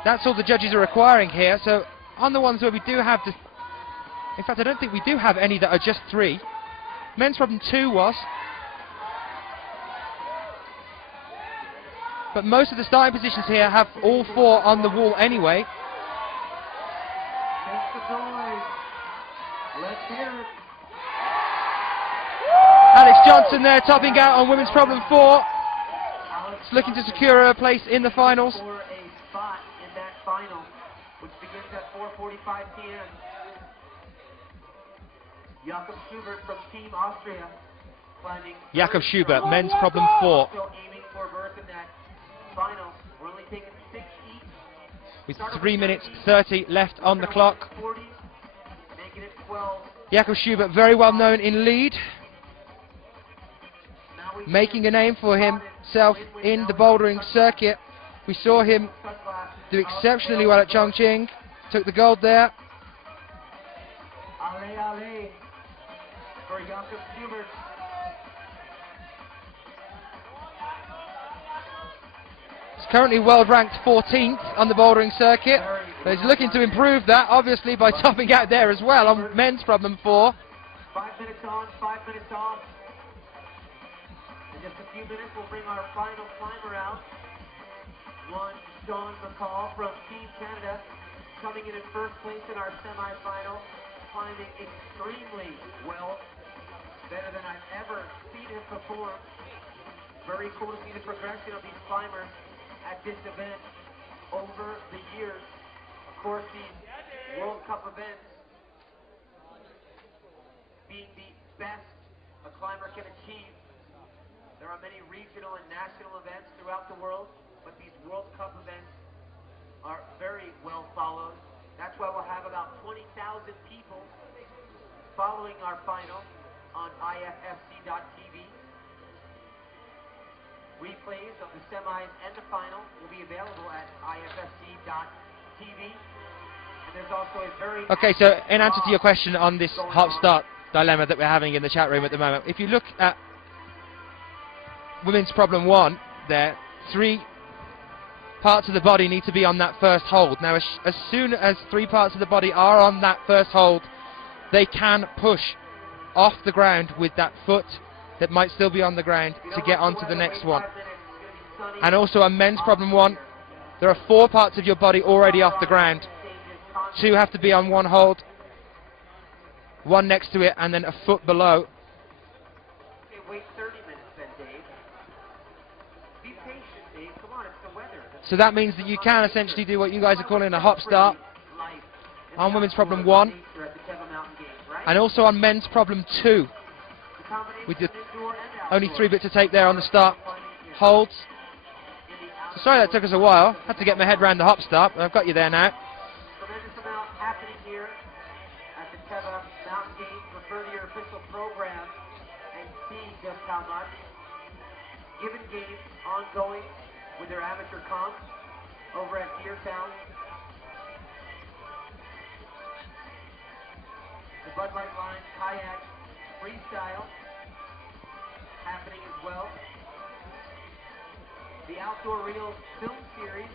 that's all the judges are requiring here. So on the ones where we do have, in fact I don't think we do have any that are just 3. Men's problem 2 was. But most of the starting positions here have all 4 on the wall anyway. Make some noise. Let's hear it. Alex Johnson there topping out on women's problem 4. It's looking to secure a place in the finals. For a spot in that final, which 12:45 p.m. Jakob Schubert from Team Austria climbing. Jakob Schubert, men's problem 4. Still aiming for berth in that final. We're only taking 6 each. With 3 minutes 30 left on the clock. 40, making it 12. Jakob Schubert, very well known in lead, making a name for himself in the bouldering circuit. We saw him do exceptionally well at Chongqing, took the gold there. Ale for Jakob Schubert. He's currently world ranked 14th on the bouldering circuit, but he's looking to improve that, obviously, by topping out there as well on men's problem 4. 5 minutes on, 5 minutes off. In just a few minutes, we'll bring our final climber out. One, Sean McCall from Team Canada, coming in first place in our semi-final, climbing extremely well, better than I've ever seen him perform. Very cool to see the progression of these climbers at this event over the years. Of course, these World Cup events being the best a climber can achieve. There are many regional and national events throughout the world, but these World Cup events are very well followed. That's why we'll have about 20,000 people following our final on IFFC.tv. Replays of the semis and the final will be available at IFFC.tv. And there's also a very... Okay, so in answer to your question on this hop start dilemma that we're having in the chat room at the moment, if you look at women's problem 1, there, 3 parts of the body need to be on that first hold. Now, as soon as 3 parts of the body are on that first hold, they can push off the ground with that foot that might still be on the ground to get onto the next one. And also on men's problem 1, there are 4 parts of your body already off the ground. 2 have to be on one hold, 1 next to it, and then a foot below. Okay, wait 30 minutes then, Dave. Be patient, Dave. Come on, it's the weather. So that means that you can essentially do what you guys are calling a hop start on women's problem 1, and also on men's problem 2, with the only 3 bits to take there on the start holds. So sorry that took us a while. Had to get my head around the hop start, but I've got you there now. Tremendous amount happening here at the Teva Mountain Games. Refer to your official program and see just how much. Given games ongoing with their amateur comp over at Deertown. The Bud Light Line Kayak Freestyle happening as well. The Outdoor Reels Film Series,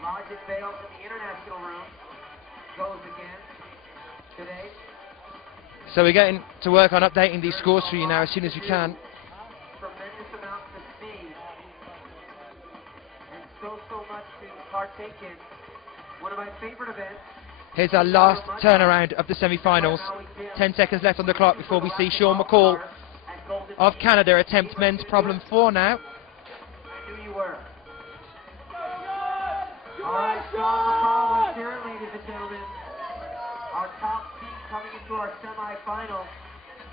Lodge at Vail in the International Room, goes again today. So we're getting to work on updating these scores for you now as soon as we can. Tremendous amounts to see, and so much to partake in. One of my favorite events. Here's our last turnaround of the semi-finals. 10 seconds left on the clock before we see Sean McCall of Canada attempt men's problem 4 now. I knew you were. All right, Sean McCall is here, ladies and gentlemen. Our top team coming into our semi-final,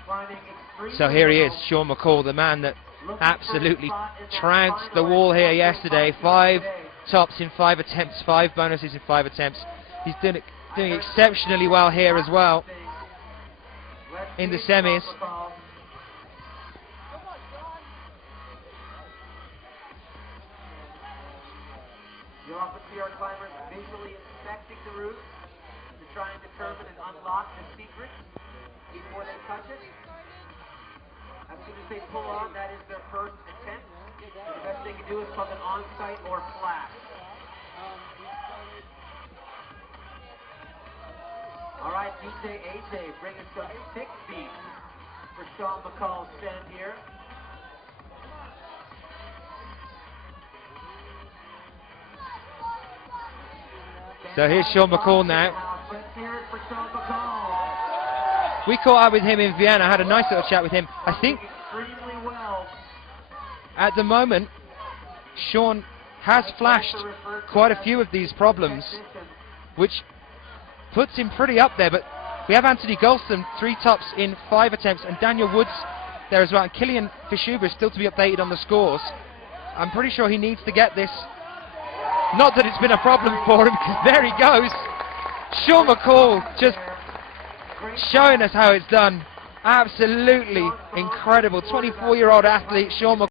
climbing extremely So here he is, well. Sean McCall, the man that absolutely trounced the wall here yesterday. 5 tops in 5 attempts, 5 bonuses in 5 attempts. He's doing exceptionally well here as well in the semis. You'll often see our climbers visually inspecting the route to try and determine and unlock the secrets before they touch it. As soon as they pull on, that is their first attempt. So the best they can do is call an on-site or flash. All right, DJ AJ bringing some 6 feet for Sean McCall's stand here. So here's Sean McCall now. Let's hear it for Sean McCall. We caught up with him in Vienna, had a nice little chat with him. I think Extremely well. at the moment, Sean has flashed quite a few of these problems, which puts him pretty up there, but we have Anthony Golston, 3 tops in 5 attempts, and Daniel Woods there as well, and Killian Fishuber is still to be updated on the scores. I'm pretty sure he needs to get this. Not that it's been a problem for him, because there he goes. Sean McCall just showing us how it's done. Absolutely incredible. 24-year-old athlete Sean McCall.